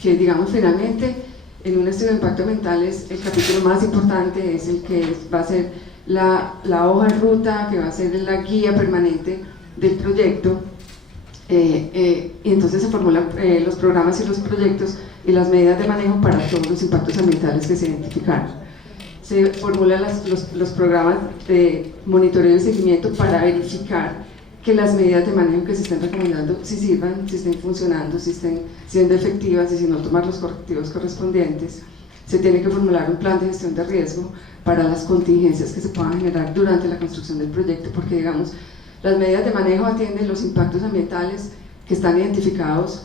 que digamos finalmente en un estudio de impacto ambiental es el capítulo más importante, es el que va a ser la hoja de ruta, que va a ser la guía permanente del proyecto. Y entonces se formulan los programas y los proyectos y las medidas de manejo para todos los impactos ambientales que se identificaron. Se formulan los programas de monitoreo y seguimiento para verificar que las medidas de manejo que se están recomendando si sirvan, si estén funcionando, si estén siendo efectivas y si no tomar los correctivos correspondientes. Se tiene que formular un plan de gestión de riesgo para las contingencias que se puedan generar durante la construcción del proyecto, porque digamos, las medidas de manejo atienden los impactos ambientales que están identificados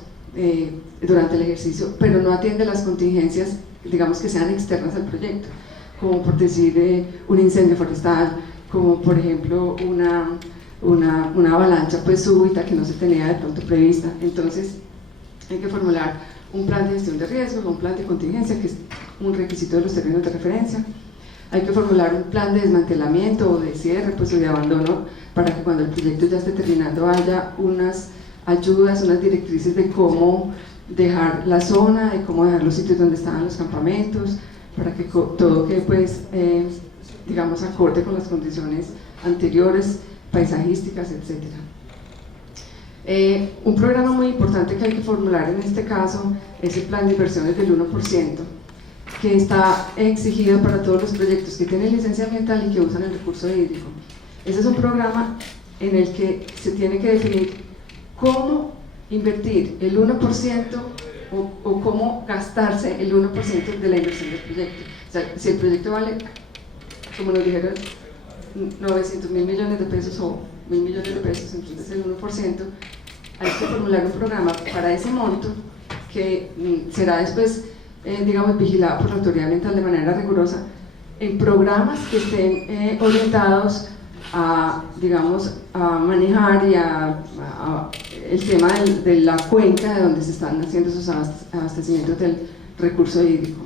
durante el ejercicio, pero no atienden las contingencias, digamos, que sean externas al proyecto, como por decir un incendio forestal, como por ejemplo una avalancha pues súbita que no se tenía de pronto prevista. Entonces hay que formular un plan de gestión de riesgo, un plan de contingencia, que es un requisito de los términos de referencia. Hay que formular un plan de desmantelamiento o de cierre, pues, o de abandono, para que cuando el proyecto ya esté terminando haya unas ayudas, unas directrices de cómo dejar la zona, de cómo dejar los sitios donde estaban los campamentos, para que todo quede pues, digamos, acorde con las condiciones anteriores, paisajísticas, etc. Un programa muy importante que hay que formular en este caso es el plan de inversiones del 1%, que está exigido para todos los proyectos que tienen licencia ambiental y que usan el recurso hídrico. Ese es un programa en el que se tiene que definir cómo invertir el 1% o cómo gastarse el 1% de la inversión del proyecto. O sea, si el proyecto vale, como nos dijeron, 900.000 millones de pesos o 1.000 millones de pesos, entonces el 1%, hay que formular un programa para ese monto que será después digamos, vigilado por la autoridad ambiental de manera rigurosa, en programas que estén orientados a, digamos, a manejar y el tema de la cuenca de donde se están haciendo esos abastecimientos del recurso hídrico.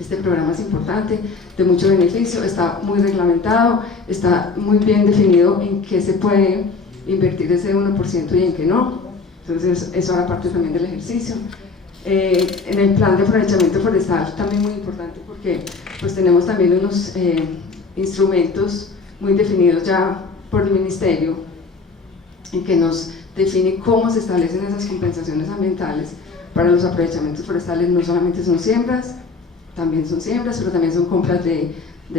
Este programa es importante, de mucho beneficio, está muy reglamentado, está muy bien definido en qué se puede invertir ese 1% y en qué no. Entonces eso hará parte también del ejercicio. En el plan de aprovechamiento forestal también muy importante, porque pues tenemos también unos instrumentos muy definidos ya por el Ministerio, en que nos define cómo se establecen esas compensaciones ambientales para los aprovechamientos forestales. No solamente son siembras, también son siembras, pero también son compras de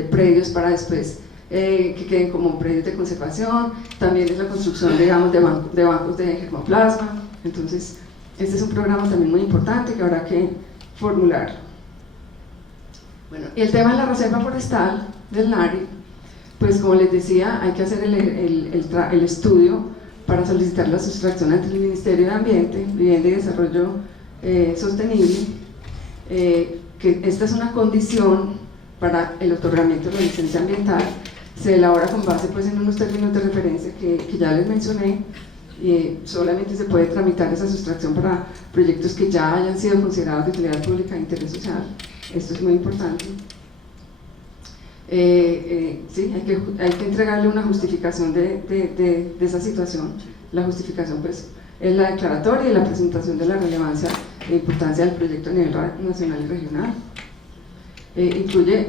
predios para después que queden como predios de conservación. También es la construcción, digamos, de bancos de germoplasma. Entonces este es un programa también muy importante que habrá que formular. Bueno, y el tema de la reserva forestal del NARI, pues como les decía, hay que hacer el estudio para solicitar la sustracción ante el Ministerio de Ambiente, Vivienda y Desarrollo Sostenible, que esta es una condición para el otorgamiento de la licencia ambiental. Se elabora con base pues, en unos términos de referencia que ya les mencioné, y solamente se puede tramitar esa sustracción para proyectos que ya hayan sido considerados de utilidad pública e interés social. Esto es muy importante. Sí, hay que entregarle una justificación de esa situación. La justificación pues, es la declaratoria y la presentación de la relevancia e importancia del proyecto a nivel nacional y regional. Incluye,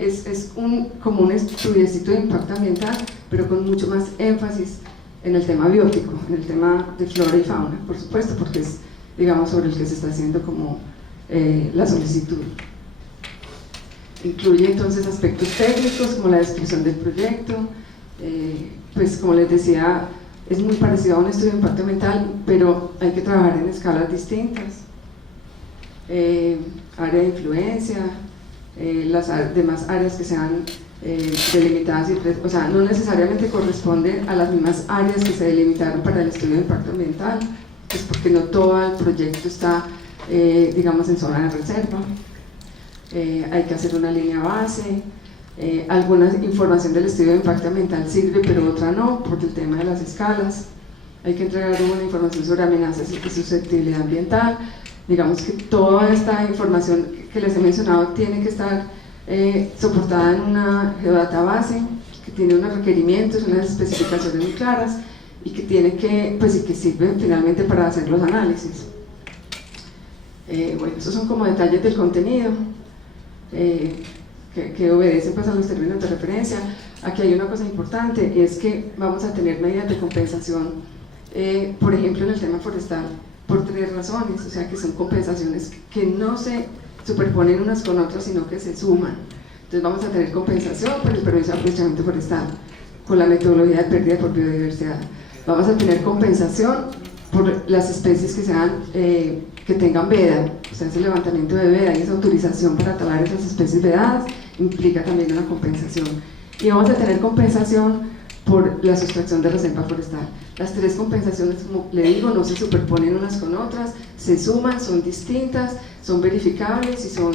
como un estudiecito de impacto ambiental, pero con mucho más énfasis en el tema biótico, en el tema de flora y fauna, por supuesto, porque es, digamos, sobre el que se está haciendo como la solicitud. Incluye entonces aspectos técnicos como la descripción del proyecto, pues como les decía, es muy parecido a un estudio de impacto ambiental, pero hay que trabajar en escalas distintas. Área de influencia, las demás áreas que sean delimitadas, o sea, no necesariamente corresponden a las mismas áreas que se delimitaron para el estudio de impacto ambiental, pues porque no todo el proyecto está, digamos, en zona de reserva. Hay que hacer una línea base, alguna información del estudio de impacto ambiental sirve, pero otra no, por el tema de las escalas. hay que entregar una información sobre amenazas y susceptibilidad ambiental. Digamos que toda esta información que les he mencionado tiene que estar soportada en una geodatabase que tiene unos requerimientos, unas especificaciones muy claras y que tiene que, pues, y que sirve finalmente para hacer los análisis. Bueno, estos son como detalles del contenido que obedecen pues a los términos de referencia. Aquí hay una cosa importante, y es que vamos a tener medidas de compensación, por ejemplo en el tema forestal, por 3 razones, o sea que son compensaciones que no se superponen unas con otras, sino que se suman. Entonces vamos a tener compensación por el permiso de aprovechamiento forestal, con la metodología de pérdida por biodiversidad. Vamos a tener compensación por las especies que sean que tengan veda, o sea, ese levantamiento de veda y esa autorización para talar esas especies vedadas implica también una compensación. Y vamos a tener compensación por la sustracción de reserva forestal. Las 3 compensaciones, como le digo, no se superponen unas con otras, se suman, son distintas, son verificables y son,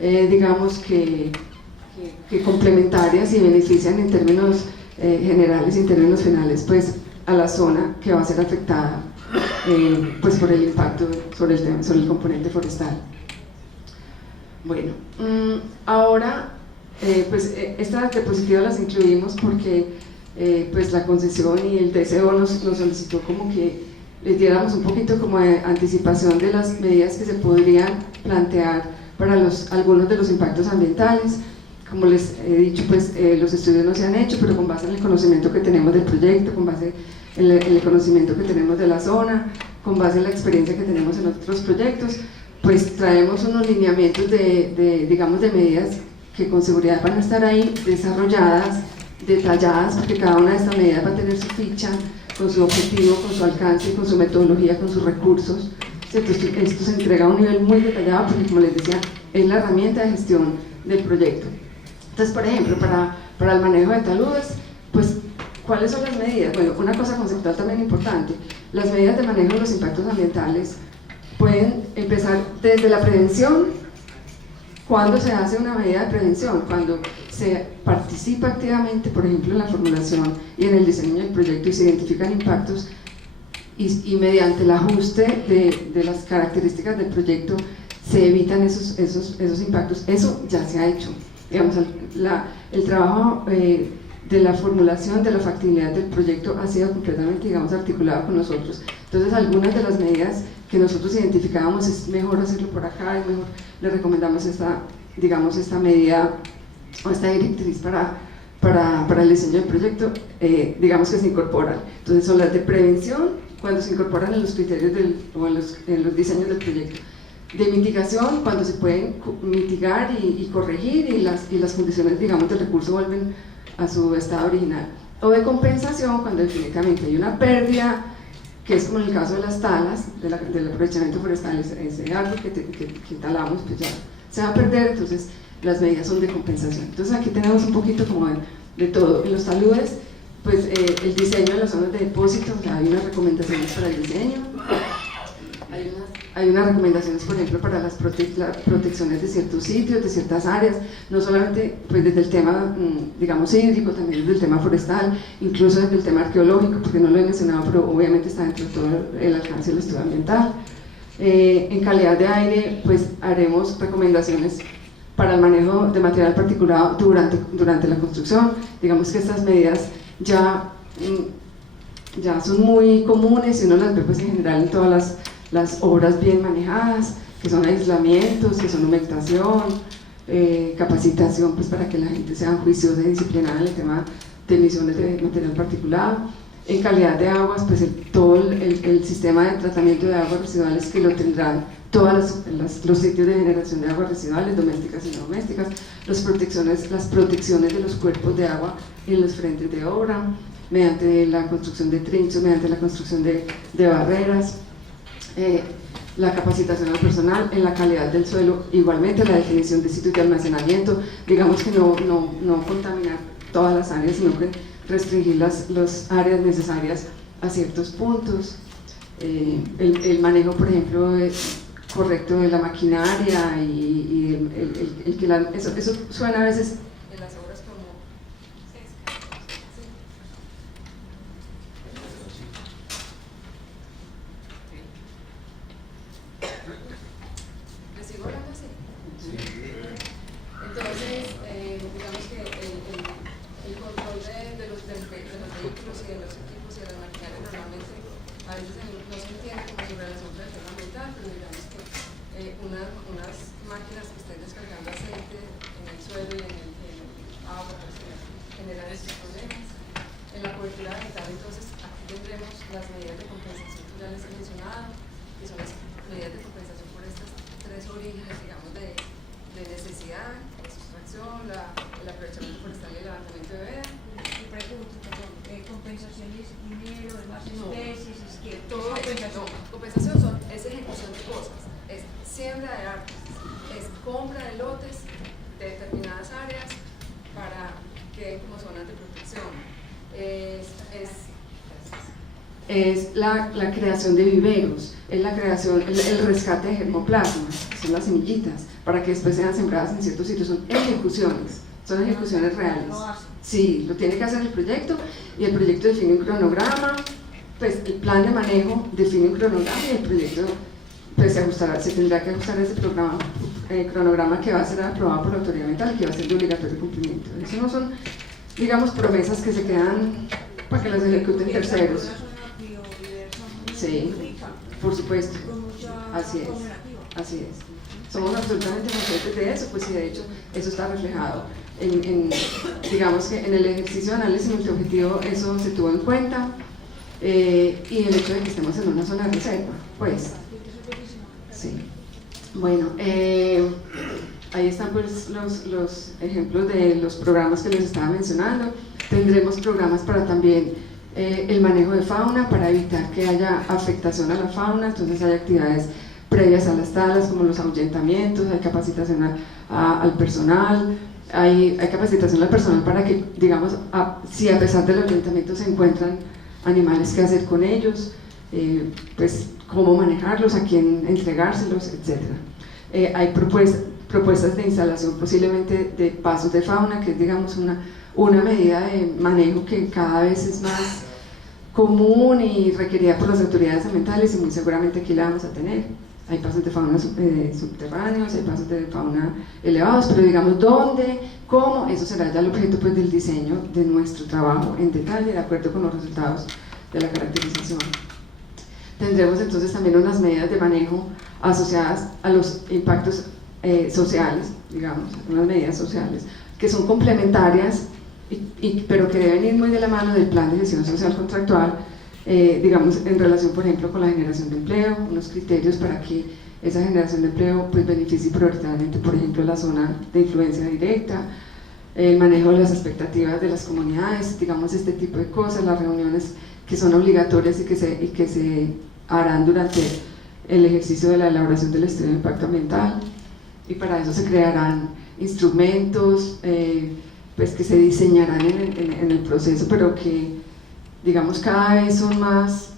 digamos que complementarias y benefician en términos generales y en términos finales, pues, a la zona que va a ser afectada pues por el impacto sobre el componente forestal. Bueno, ahora pues estas diapositivas las incluimos porque pues la concesión y el DCO nos solicitó como que les diéramos un poquito como de anticipación de las medidas que se podrían plantear para algunos de los impactos ambientales. Como les he dicho, pues los estudios no se han hecho, pero con base en el conocimiento que tenemos del proyecto, con base en el conocimiento que tenemos de la zona, con base en la experiencia que tenemos en otros proyectos, pues traemos unos lineamientos digamos, de medidas que con seguridad van a estar ahí desarrolladas, detalladas, porque cada una de estas medidas va a tener su ficha, con su objetivo, con su alcance, con su metodología, con sus recursos. Esto se entrega a un nivel muy detallado porque, como les decía, es la herramienta de gestión del proyecto. Entonces, por ejemplo, para el manejo de taludes, pues, ¿cuáles son las medidas? Bueno, una cosa conceptual también importante, las medidas de manejo de los impactos ambientales pueden empezar desde la prevención. Cuando se hace una medida de prevención, cuando se participa activamente, por ejemplo, en la formulación y en el diseño del proyecto y se identifican impactos y mediante el ajuste de las características del proyecto se evitan esos impactos. Eso ya se ha hecho. Digamos, el trabajo de la formulación de la factibilidad del proyecto ha sido completamente, digamos, articulado con nosotros. Entonces, algunas de las medidas que nosotros identificábamos es mejor hacerlo por acá, es mejor, le recomendamos esta medida o esta directriz para el diseño del proyecto, digamos que se incorporan. Entonces son las de prevención, cuando se incorporan en los criterios o en los diseños del proyecto. De mitigación, cuando se pueden mitigar y corregir y las condiciones, digamos, del recurso vuelven a su estado original. O de compensación, cuando definitivamente hay una pérdida, que es como en el caso de las talas, del aprovechamiento forestal, ese árbol que talamos, pues ya se va a perder, entonces las medidas son de compensación. Entonces aquí tenemos un poquito como de todo. En los taludes, pues el diseño de las zonas de depósito, o sea, hay unas recomendaciones para el diseño, hay unas recomendaciones, por ejemplo, para las protecciones de ciertos sitios, de ciertas áreas, no solamente pues desde el tema, digamos, hídrico, también desde el tema forestal, incluso desde el tema arqueológico, porque no lo he mencionado, pero obviamente está dentro de todo el alcance del estudio ambiental. En calidad de aire, pues haremos recomendaciones para el manejo de material particulado durante la construcción. Digamos que estas medidas ya son muy comunes y uno las ve pues en general en todas las obras bien manejadas, que son aislamientos, que son humectación, capacitación pues para que la gente sea juiciosa y disciplinada en el tema de emisiones de material particulado. En calidad de aguas, pues todo el sistema de tratamiento de aguas residuales que lo tendrán todos los sitios de generación de aguas residuales, domésticas y no domésticas, las protecciones de los cuerpos de agua en los frentes de obra, mediante la construcción de trinchos, mediante la construcción de barreras, la capacitación al personal, en la calidad del suelo, igualmente la definición de sitios de almacenamiento, digamos que no contaminar todas las áreas, sino que restringir las áreas necesarias a ciertos puntos, el manejo, por ejemplo, correcto de la maquinaria y eso suena a veces en las obras como en los equipos y en las maquinarias normalmente a veces no se entiende como su relación con el tema ambiental, pero digamos que unas máquinas que estén descargando aceite en el suelo y en el agua pues, generan estos problemas. En la cobertura vegetal, entonces, aquí tendremos las medidas de compensación que ya les he mencionado, que son las medidas de compensación por estos tres orígenes, digamos, de necesidad, la sustracción, el aprovechamiento forestal y el levantamiento de veda. Y pregunto, compensaciones, dinero, demás especies, izquierda. Todo compensación es ejecución de cosas, es siembra de árboles, es compra de lotes de determinadas áreas para que como zonas de protección. Es la creación de viveros, es la creación, el rescate de germoplasmas, son las semillitas, para que después sean sembradas en ciertos sitios, son ejecuciones reales. Sí, lo tiene que hacer el proyecto, y el proyecto define un cronograma, pues el plan de manejo define un cronograma, y el proyecto pues se tendrá que ajustar ese cronograma que va a ser aprobado por la autoridad ambiental, que va a ser de obligatorio cumplimiento. Eso no son, digamos, promesas que se quedan para que las ejecuten terceros. Sí, por supuesto, así es. Somos absolutamente conscientes de eso, pues y de hecho eso está reflejado digamos que en el ejercicio de análisis multiobjetivo eso se tuvo en cuenta, y el hecho de que estemos en una zona de reserva, pues, sí. Bueno, ahí están pues los ejemplos de los programas que les estaba mencionando. Tendremos programas para también el manejo de fauna, para evitar que haya afectación a la fauna, entonces hay actividades previas a las talas como los ahuyentamientos, hay capacitación al personal, hay capacitación al personal para que, digamos, si a pesar del ahuyentamiento se encuentran animales, qué hacer con ellos, pues cómo manejarlos, a quién entregárselos, etc. Hay propuestas de instalación posiblemente de pasos de fauna, que es, digamos, una medida de manejo que cada vez es más común y requerida por las autoridades ambientales, y muy seguramente aquí la vamos a tener. Hay pasos de fauna subterráneos, hay pasos de fauna elevados, pero digamos dónde, cómo, eso será ya el objeto pues, del diseño de nuestro trabajo en detalle, de acuerdo con los resultados de la caracterización. Tendremos entonces también unas medidas de manejo asociadas a los impactos sociales, digamos, unas medidas sociales, que son complementarias, pero que deben ir muy de la mano del plan de gestión social contractual, digamos, en relación, por ejemplo, con la generación de empleo, unos criterios para que esa generación de empleo pues, beneficie prioritariamente, por ejemplo, la zona de influencia directa, el manejo de las expectativas de las comunidades, digamos, este tipo de cosas, las reuniones que son obligatorias y que se harán durante el ejercicio de la elaboración del estudio de impacto ambiental, y para eso se crearán instrumentos pues, que se diseñarán en el proceso, pero que, digamos, cada vez son más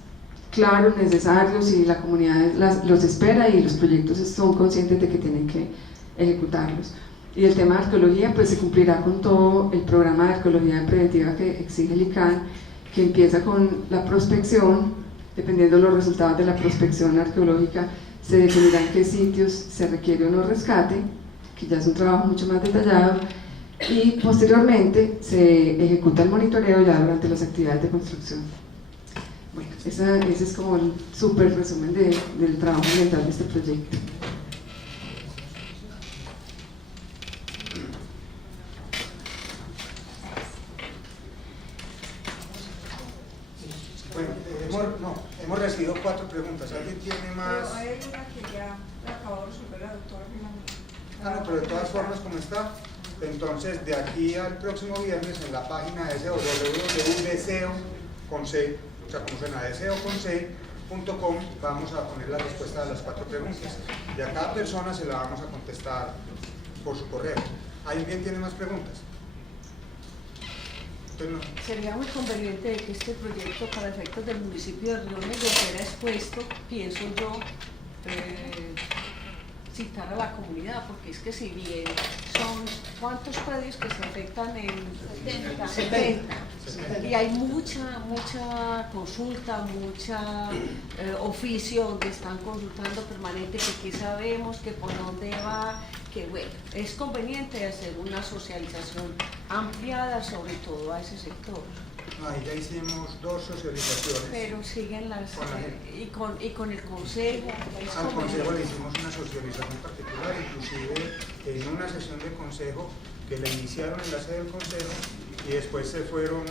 claros, necesarios, y la comunidad los espera y los proyectos son conscientes de que tienen que ejecutarlos. Y el tema de arqueología pues se cumplirá con todo el programa de arqueología preventiva que exige el ICANN, que empieza con la prospección. Dependiendo de los resultados de la prospección arqueológica se definirá en qué sitios se requiere o no rescate, que ya es un trabajo mucho más detallado, y posteriormente se ejecuta el monitoreo ya durante las actividades de construcción. Bueno, ese es como el súper resumen del trabajo ambiental de este proyecto. Bueno, hemos recibido 4 preguntas. ¿Alguien tiene más? Pero hay una que ya la acabó de resolver la doctora Rimani. No, pero de todas formas, como está, entonces de aquí al próximo viernes en la página de SEO, www.deseo, con C, o sea, como suena, deseo.com, vamos a poner la respuesta a las 4 preguntas. Y a cada persona se la vamos a contestar por su correo. ¿Alguien tiene más preguntas? Sería muy conveniente de que este proyecto para efectos del municipio de Río Negro fuera expuesto, pienso yo, citar a la comunidad, porque es que si bien son ¿cuántos predios que se afectan en 70? Y hay mucha consulta, mucha oficio donde están consultando permanente que qué sabemos, que por dónde va, que bueno, es conveniente hacer una socialización ampliada sobre todo a ese sector. No, ahí ya hicimos 2 socializaciones. Pero siguen las... Con la y con el consejo. Al consejo le hicimos una socialización particular, inclusive en una sesión de consejo que la iniciaron en la sede del consejo y después se fueron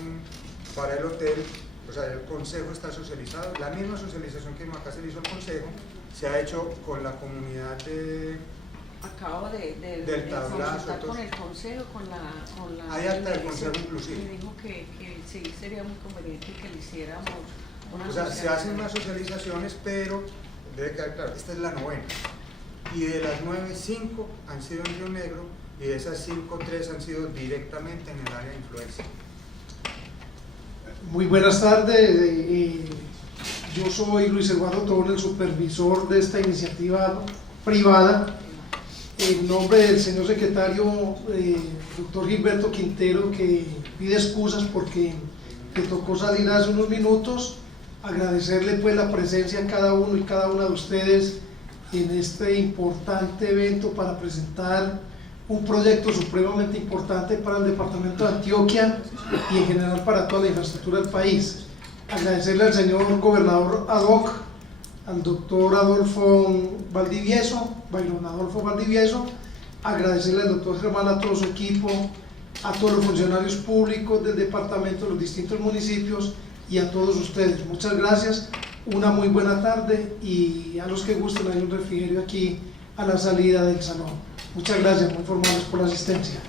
para el hotel. O sea, el consejo está socializado. La misma socialización que acá se le hizo al consejo se ha hecho con la comunidad de... Acabo de tablazo, consultar con el consejo, con la hay acta del consejo inclusive. Me dijo que sí sería muy conveniente que le hiciéramos una O sea, se hacen más socializaciones, pero debe quedar claro, esta es la 9ª. Y de las 9, 5 han sido en Río Negro y de esas 5, 3 han sido directamente en el área de influencia. Muy buenas tardes, yo soy Luis Eduardo Tobón, el supervisor de esta iniciativa privada. En nombre del señor secretario, doctor Gilberto Quintero, que pide excusas porque le tocó salir hace unos minutos, agradecerle pues la presencia a cada uno y cada una de ustedes en este importante evento para presentar un proyecto supremamente importante para el departamento de Antioquia y en general para toda la infraestructura del país. Agradecerle al señor gobernador ad hoc, al doctor Adolfo Valdivieso, Byron Adolfo Valdivieso, agradecerle al doctor Germán, a todo su equipo, a todos los funcionarios públicos del departamento, los distintos municipios y a todos ustedes. Muchas gracias, una muy buena tarde y a los que gusten hay un refrigerio aquí a la salida del salón. Muchas gracias, muy formales por la asistencia.